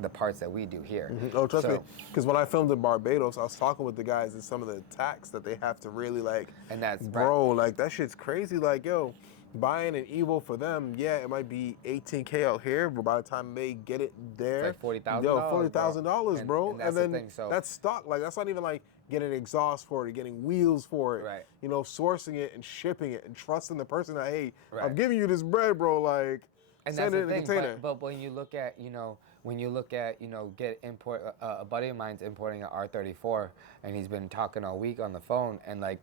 the parts that we do here. Oh, trust me, So, because when I filmed in Barbados, I was talking with the guys and some of the tax that they have to really like. And that's bro, like that shit's crazy. Like, yo, buying an Evo for them, yeah, it might be $18K out here, but by the time they get it there, It's like $40,000, yo, $40,000, bro. bro. And that's then the thing, so that's stock. Like that's not even like getting exhaust for it, getting wheels for it. Right. You know, sourcing it and shipping it and trusting the person that, hey, Right. I'm giving you this bread, bro. Like, and send that's it the in a thing. container. But when you look at, a buddy of mine's importing an R34, and he's been talking all week on the phone, and like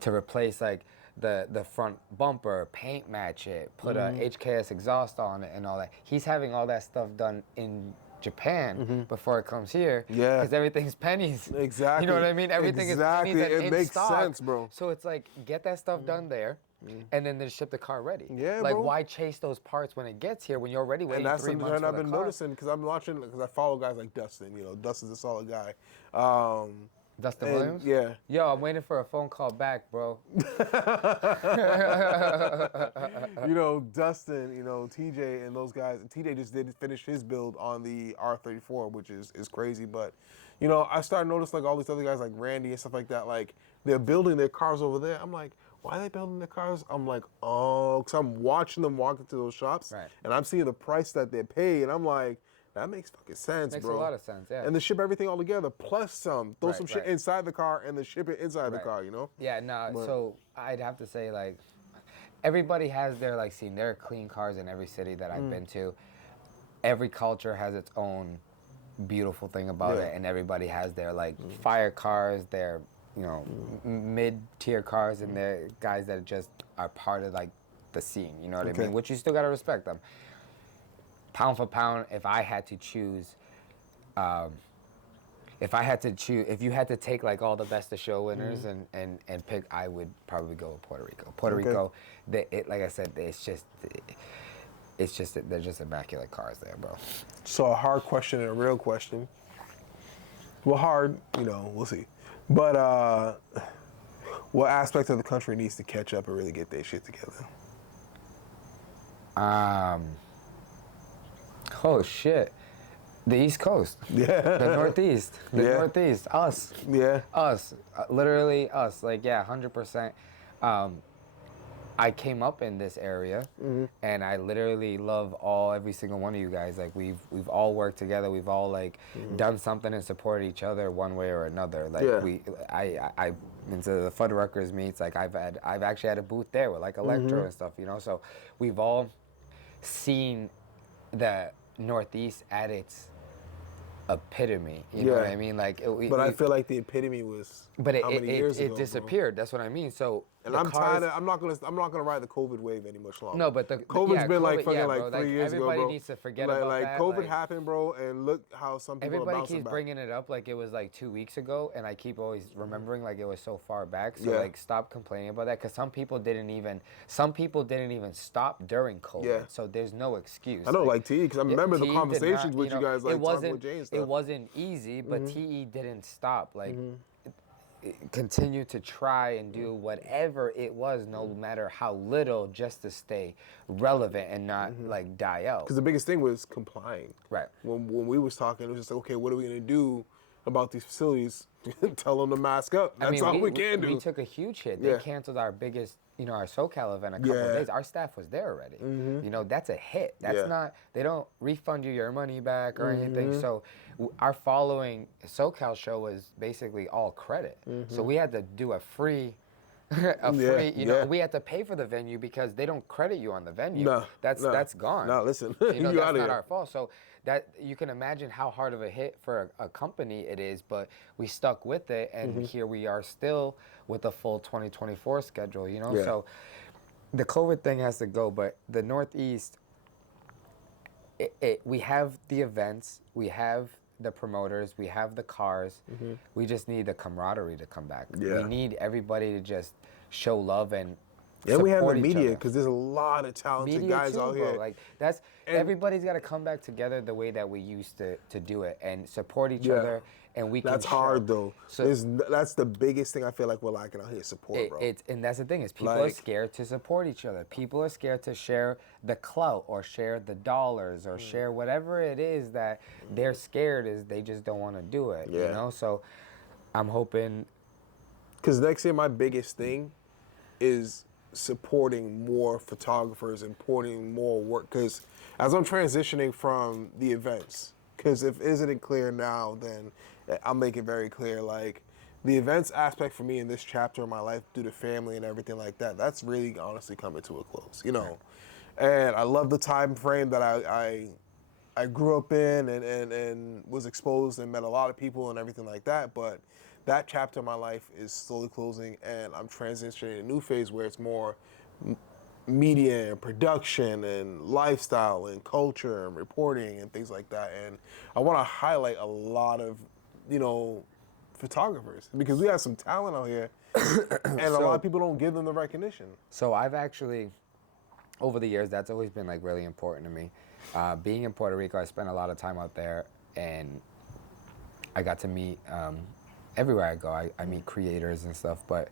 to replace like the front bumper, paint match it, put a HKS exhaust on it, and all that. He's having all that stuff done in Japan before it comes here. Yeah. Because everything's pennies. Exactly. You know what I mean? Everything is pennies and It in makes stock. sense, bro. So it's like, get that stuff done there, and then ship the car ready. Yeah, like, bro. why chase those parts when it gets here when you're already waiting And that's 3 something months that for I've the been car? noticing because I'm watching, because I follow guys like Dustin. You know, Dustin's a solid guy. Dustin And, Williams? yeah. Yo, I'm waiting for a phone call back, bro. You know, Dustin, you know, TJ and those guys. TJ just did finish his build on the R34, which is crazy. But, you know, I started noticing like all these other guys like Randy and stuff like that, like they're building their cars over there. I'm like, why are they building their cars? I'm like, oh, because I'm watching them walk into those shops, Right. and I'm seeing the price that they pay, and I'm like, that makes fucking sense, Makes bro. a lot of sense, yeah. And to ship everything all together, plus some, throw Right, some shit right. inside the car, and then ship it inside the Right. car, you know? Yeah, no, But- so I'd have to say, like, everybody has their, like, scene. There are clean cars in every city that I've been to. Every culture has its own beautiful thing about Yeah. it, and everybody has their, like, fire cars, their, you know, mid-tier cars, and their guys that just are part of, like, the scene, you know what I Okay. mean? Which you still gotta respect them. Pound for pound, if I had to choose, if you had to take like all the best of show winners and pick, I would probably go with Puerto Rico. Puerto Okay. Rico, like I said, it's just they're just immaculate cars there, bro. So a hard question and a real question. Well, hard, you know, we'll see. But what aspect of the country needs to catch up and really get their shit together? Oh shit, the East Coast, Yeah. the Northeast, Northeast, us. Yeah. Us, literally us. Like, yeah, 100%. I came up in this area, and I literally love every single one of you guys. Like, we've all worked together. We've all like done something and supported each other one way or another. Like, Yeah. I into the Fuddruckers meets. Like, I've actually had a booth there with like Electro and stuff. You know, so we've all seen the Northeast at its epitome. You know what I mean? Like, But I feel like the epitome was but how many years ago, it disappeared. That's what I mean. So And the I'm cars- tired of, I'm not gonna ride the COVID wave any much longer. No, but COVID's been like fucking bro, like 3 years ago, everybody bro. needs to forget like, about like that. COVID like, happened, bro, and look how some people are everybody bouncing keeps back. bringing it up like it was like 2 weeks ago, and I keep always remembering like it was so far back. So Yeah. like, stop complaining about that, because some people didn't even stop during COVID. Yeah. So there's no excuse. I know, like T, because I remember the TE did conversations not- with you guys, like it talking wasn't, with Jay and stuff. It wasn't easy, but TE didn't stop. Like, continue to try and do whatever it was, no matter how little, just to stay relevant and not like die out. Because the biggest thing was complying. Right. When we was talking, it was just like, okay, what are we gonna do about these facilities? Tell them to mask up. That's all we can do. We took a huge hit. Yeah. They canceled our biggest, our SoCal event a couple of days. Our staff was there already. You know, that's a hit. That's not, they don't refund you your money back or anything. So our following SoCal show was basically all credit. So we had to do a free, we had to pay for the venue because they don't credit you on the venue. No, that's gone. No, listen, You know, you that's outta not here. our fault. So that you can imagine how hard of a hit for a company it is, but we stuck with it, and here we are still with a full 2024 schedule. You know, Yeah. so the COVID thing has to go, but the Northeast, we have the events, we have the promoters, we have the cars. We just need the camaraderie to come back. Yeah. We need everybody to just show love and And we have the support each media other. because there's a lot of talented Media guys too, out bro. here. Like that's And- everybody's got to come back together the way that we used to do it and support each Yeah. other, and we can. That's show. hard though. So That's the biggest thing I feel like we're lacking out here, support, bro. and that's the thing is people are Like- scared to support each other. People are scared to share the clout or share the dollars or share whatever it is that they're scared is they just don't want to do it. You Yeah. know, so I'm hoping. Because next year, my biggest thing is supporting more photographers and porting more work. Because as I'm transitioning from the events, because if isn't it clear now, then I'll make it very clear. Like the events aspect for me in this chapter of my life, due to family and everything like that, that's really honestly coming to a close. You know, and I love the time frame that I grew up in and was exposed and met a lot of people and everything like that, but that chapter of my life is slowly closing, and I'm transitioning to a new phase where it's more media and production and lifestyle and culture and reporting and things like that. And I want to highlight a lot of, photographers because we have some talent out here, and a lot of people don't give them the recognition. So I've actually, over the years, that's always been like really important to me. Being in Puerto Rico, I spent a lot of time out there, and I got to meet, everywhere I go, I meet creators and stuff, but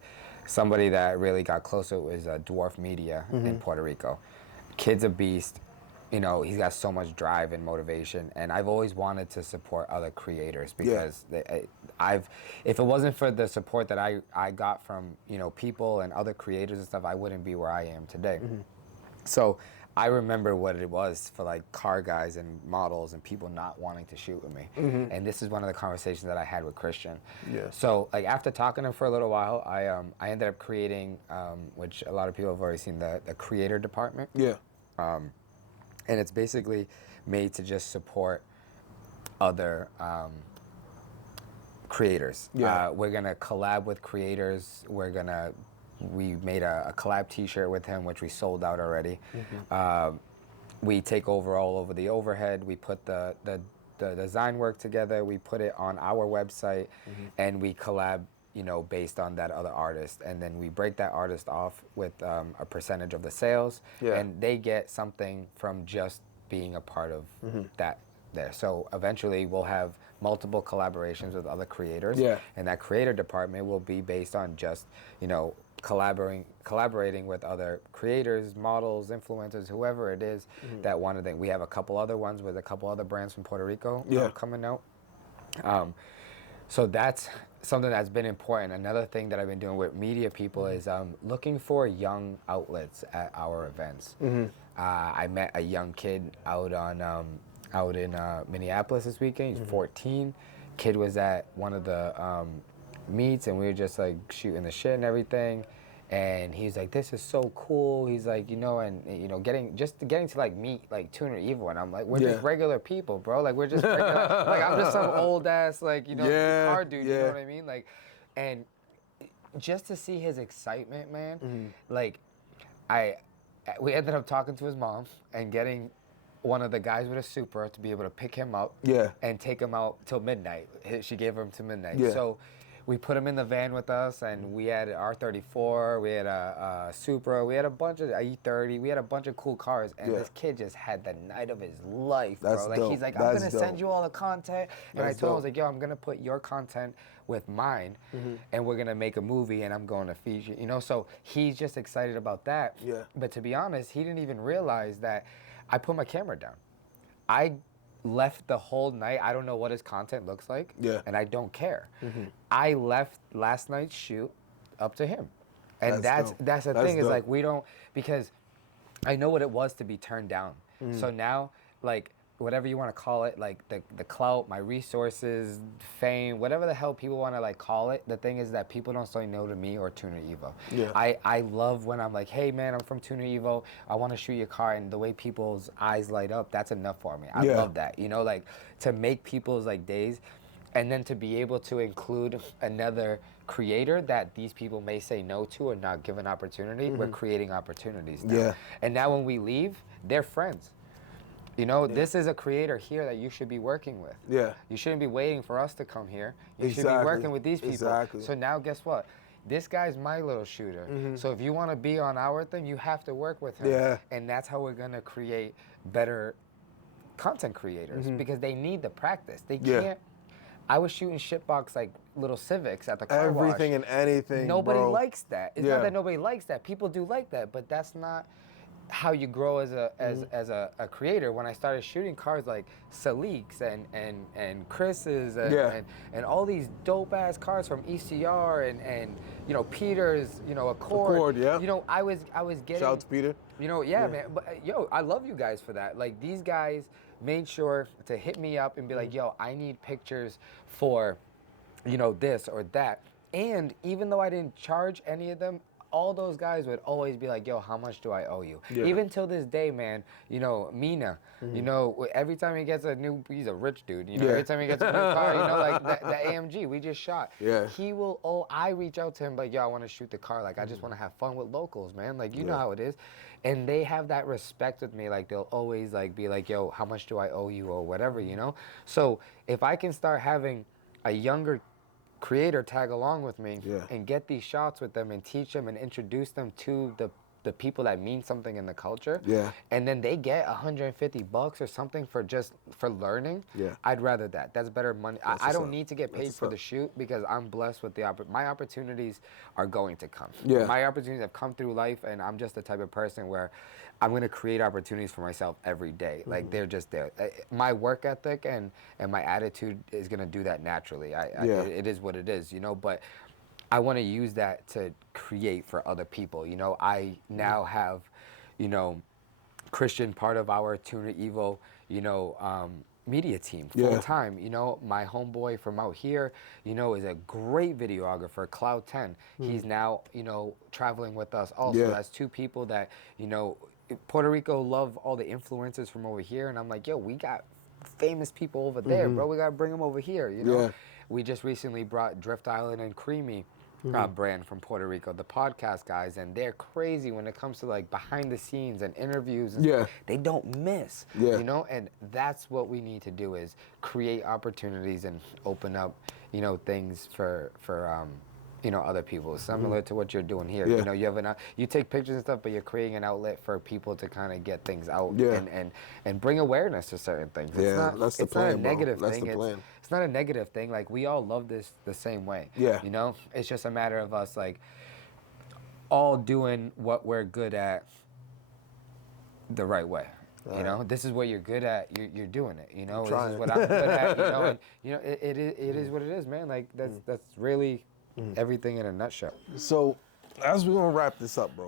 somebody that really got closer was Dwarf Media in Puerto Rico. Kid's a beast. He's got so much drive and motivation, and I've always wanted to support other creators because if it wasn't for the support that I got from, people and other creators and stuff, I wouldn't be where I am today. So I remember what it was for like car guys and models and people not wanting to shoot with me. And this is one of the conversations that I had with Christian. Yeah. So like after talking to him for a little while, I ended up creating, which a lot of people have already seen, the creator department. Yeah. And it's basically made to just support other creators. Yeah. We're gonna collab with creators. We made a collab T-shirt with him, which we sold out already. We take over all over the overhead. We put the design work together. We put it on our website, and we collab, based on that other artist. And then we break that artist off with a percentage of the sales, and they get something from just being a part of that there. So eventually we'll have multiple collaborations with other creators, and that creator department will be based on just, collaborating with other creators, models, influencers, whoever it is that want to think. We have a couple other ones with a couple other brands from Puerto Rico coming out. So that's something that's been important. Another thing that I've been doing with media people is looking for young outlets at our events. I met a young kid out in Minneapolis this weekend. He's 14. Kid was at one of the meets, and we were just like shooting the shit and everything. And he's like, "This is so cool." He's like, getting to like meet like Tuner Evil, and I'm like, "We're just regular people, bro. Like we're just regular, like I'm just some old ass car dude." You know what I mean? Like, and just to see his excitement, man. Like, we ended up talking to his mom and getting one of the guys with a Supra to be able to pick him up and take him out till midnight. She gave him to midnight. So we put him in the van with us, and we had an R34, we had a Supra, we had a bunch of E30, we had a bunch of cool cars, and this kid just had the night of his life, bro. Like, he's like, I'm gonna send you all the content, and I told him, I was like, yo, I'm gonna put your content with mine, and we're gonna make a movie, and I'm going to feature, so he's just excited about that. But to be honest, he didn't even realize that I put my camera down. I left the whole night. I don't know what his content looks like, and I don't care. I left last night's shoot up to him, and that's the thing is like we don't, because I know what it was to be turned down. So now, like, whatever you want to call it, like the clout, my resources, fame, whatever the hell people want to like call it, the thing is that people don't say no to me or Tuner Evo. I love when I'm like, hey man, I'm from Tuner Evo, I want to shoot your car, and the way people's eyes light up, that's enough for me. I love that, like to make people's like days, and then to be able to include another creator that these people may say no to or not give an opportunity. We're creating opportunities now. And now when we leave, they're friends. This is a creator here that you should be working with. You shouldn't be waiting for us to come here. You should be working with these people. So now guess what? this guy's my little shooter. So if you want to be on our thing, you have to work with him. Yeah. And that's how we're going to create better content creators because they need the practice. They can't. I was shooting shitbox like little Civics at the car wash. Everything and anything, Nobody bro. likes that. It's not that nobody likes that. People do like that, but that's not how you grow as a creator. When I started shooting cars like Saliks and Chris's and all these dope ass cars from ECR and you know Peter's, you know, Accord, you know, I was getting, shout out to Peter, you know, man, but yo, I love you guys for that. Like, these guys made sure to hit me up and be like, yo, I need pictures for, you know, this or that. And even though I didn't charge any of them, all those guys would always be like, yo, how much do I owe you? Even till this day, man, you know, Mina, you know, every time he gets a new, he's a rich dude, you know, every time he gets a new car, you know, like the AMG we just shot, he will, I reach out to him, like, yo, I want to shoot the car, like, I just want to have fun with locals, man, like, you know how it is. And they have that respect with me, like, they'll always, like, be like, yo, how much do I owe you, or whatever, you know? So if I can start having a younger creator tag along with me and get these shots with them and teach them and introduce them to the people that mean something in the culture, and then they get $150 or something for learning, I'd rather that. That's better money. I don't need to get paid for the shoot because I'm blessed with my opportunities are going to come. My opportunities have come through life, and I'm just the type of person where I'm going to create opportunities for myself every day. Like, they're just there. My work ethic and my attitude is going to do that naturally. It is what it is, you know, but I want to use that to create for other people. You know, I now have, you know, Christian, part of our Tuna Evo, you know, media team full time. You know, my homeboy from out here, you know, is a great videographer, Cloud 10. He's now, you know, traveling with us also. That's two people that, you know, Puerto Rico love all the influencers from over here, and I'm like, yo, we got famous people over there, bro. We gotta bring them over here, you know. We just recently brought Drift Island and Creamy brand from Puerto Rico, the podcast guys, and they're crazy when it comes to like behind the scenes and interviews. And they don't miss, you know. And that's what we need to do, is create opportunities and open up, you know, things for you know, other people, similar to what you're doing here. You know, you take pictures and stuff, but you're creating an outlet for people to kind of get things out and bring awareness to certain things. It's not a negative thing. It's not a negative thing. Like, we all love this the same way. You know, it's just a matter of us, like, all doing what we're good at the right way. You know, this is what you're good at. You're doing it. You know, this is what I'm good at. You know, and you know, it is what it is, man. Like, that's really everything in a nutshell. So, as we're gonna wrap this up, bro,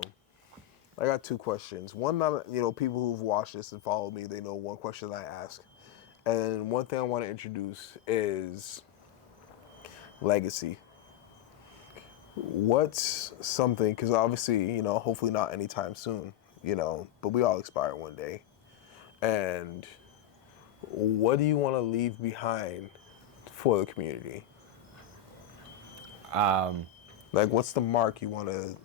I got two questions. One, you know, people who've watched this and followed me, they know one question I ask, and one thing I want to introduce is legacy. What's something? Because obviously, you know, hopefully not anytime soon, you know, but we all expire one day. And what do you want to leave behind for the community? Like, what's the mark you want to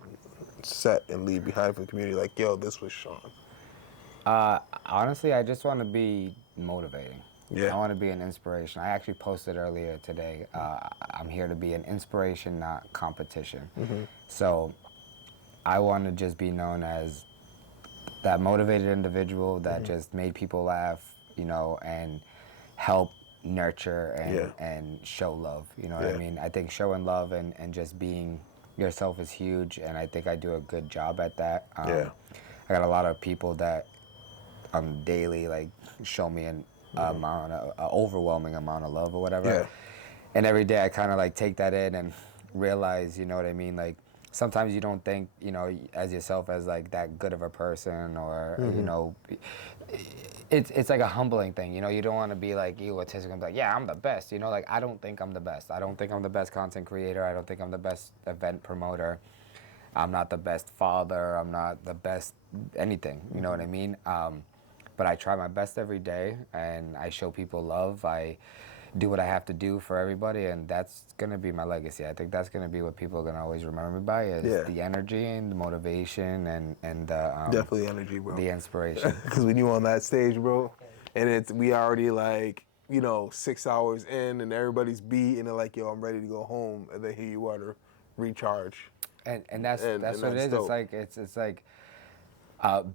set and leave behind for the community? Like, yo, this was Shaun. Honestly, I just want to be motivating. I want to be an inspiration. I actually posted earlier today, I'm here to be an inspiration, not competition. So I want to just be known as that motivated individual that just made people laugh, you know, and help nurture and show love. You know what I mean? I think showing love and just being yourself is huge, and I think I do a good job at that. I got a lot of people that daily, like, show me an overwhelming amount of love or whatever. And every day I kind of like take that in and realize, you know what I mean? Like, sometimes you don't think, you know, as yourself as like that good of a person, or you know, it's like a humbling thing. You know, you don't want to be like egotistic and be like, yeah, I'm the best. You know, like, I don't think I'm the best. I don't think I'm the best content creator. I don't think I'm the best event promoter. I'm not the best father. I'm not the best anything. You know what I mean? But I try my best every day, and I show people love. I do what I have to do for everybody, and that's gonna be my legacy. I think that's gonna be what people are gonna always remember me by, is the energy and the motivation and the definitely energy, bro. The inspiration. Because when you on that stage, bro, and we already like, you know, 6 hours in, and everybody's beat, and they're like, yo, I'm ready to go home, and then here you are to recharge. And that's And what it that's is. dope. It's like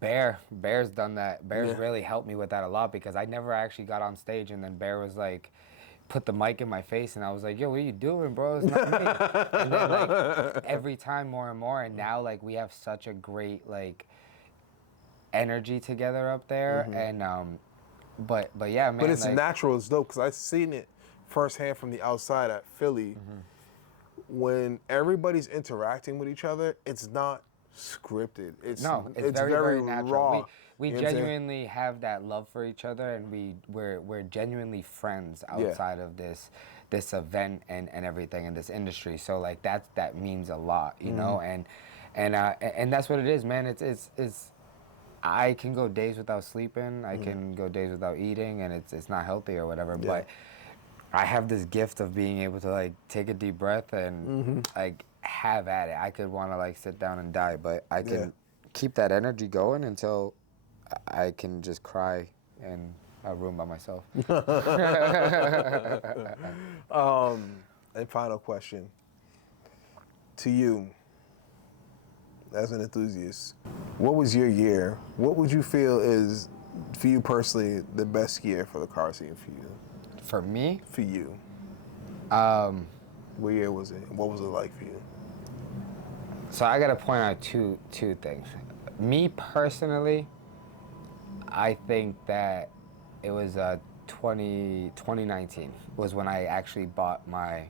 Bear's done that. Bear's really helped me with that a lot because I never actually got on stage, and then Bear was like, put the mic in my face, and I was like, yo, what are you doing, bro? It's not me. And then like every time more and more, and now like we have such a great like energy together up there, and but yeah, man. But it's like, natural. It's dope because I've seen it firsthand from the outside at Philly. When everybody's interacting with each other, it's not scripted. It's very natural. raw. We You know what I'm saying? genuinely have that love for each other, and we're genuinely friends outside of this event and everything in this industry. So like that means a lot, you know, and that's what it is, man. It's I can go days without sleeping. I can go days without eating, and it's not healthy or whatever. Yeah. But I have this gift of being able to like take a deep breath and like have at it. I could want to like sit down and die, but I can keep that energy going until I can just cry in a room by myself. And final question to you, as an enthusiast, what was your year? What would you feel is, for you personally, the best year for the car scene for you? For me? For you. What year was it? What was it like for you? So I got to point out two things. Me personally, I think that it was 2019 was when I actually bought my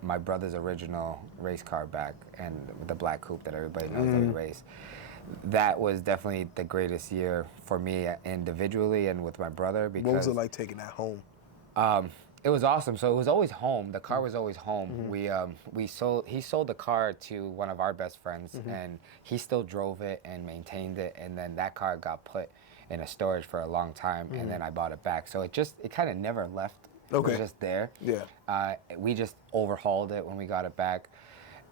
my brother's original race car back, and the black coupe that everybody knows that we race. That was definitely the greatest year for me individually and with my brother. Because What was it like taking that home? It was awesome. So it was always home. The car was always home. He sold the car to one of our best friends, and he still drove it and maintained it. And then that car got put in a storage for a long time, and then I bought it back. So it kind of never left. It was just there. Yeah. We just overhauled it when we got it back.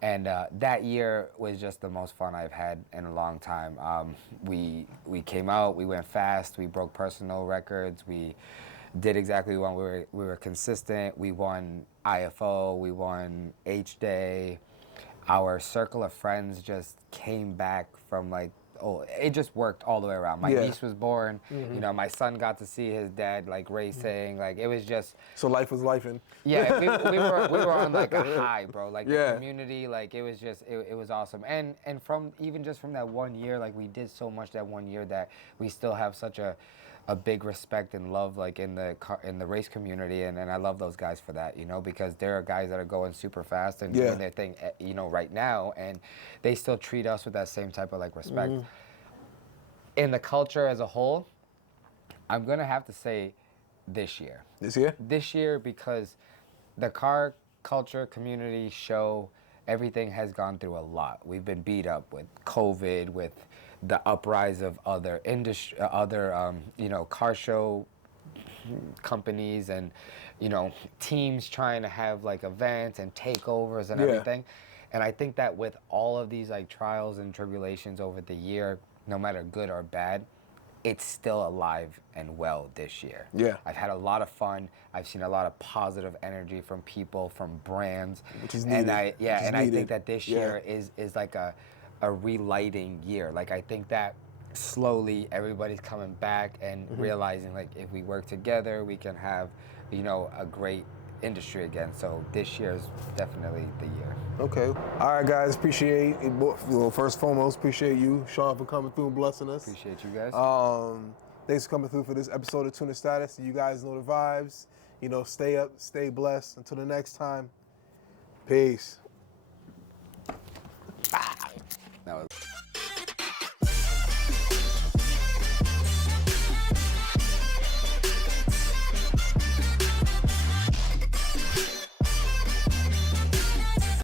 And that year was just the most fun I've had in a long time. We came out, we went fast, we broke personal records, we did exactly what we were consistent. We won IFO, we won H-Day. Our circle of friends just came back from like, it just worked all the way around. My niece was born, you know, my son got to see his dad like racing, like it was just. So life was lifing. Yeah, we were on like a high, bro. Like the community, like it was just, it was awesome. And from even just from that 1 year, like we did so much that 1 year that we still have such a big respect and love like in the race community, and I love those guys for that, you know, because there are guys that are going super fast and doing their thing, you know, right now, and they still treat us with that same type of like respect. In the culture as a whole, I'm gonna have to say this year. This year? This year, because the car culture community show, everything has gone through a lot. We've been beat up with COVID, with the uprise of other industry, you know, car show companies, and you know, teams trying to have like events and takeovers and everything. And I think that with all of these like trials and tribulations over the year, no matter good or bad, it's still alive and well this year. Yeah. I've had a lot of fun. I've seen a lot of positive energy from people, from brands. Which is needed. And I think that this year is like a relighting year. Like I think that slowly everybody's coming back and realizing like if we work together, we can have, you know, a great industry again. So this year is definitely the year. Okay. All right, guys. Appreciate it. Well, first and foremost, appreciate you, Shaun, for coming through and blessing us. Appreciate you guys. Thanks for coming through for this episode of Tuna Status. You guys know the vibes. You know, stay up, stay blessed. Until the next time, peace. That was.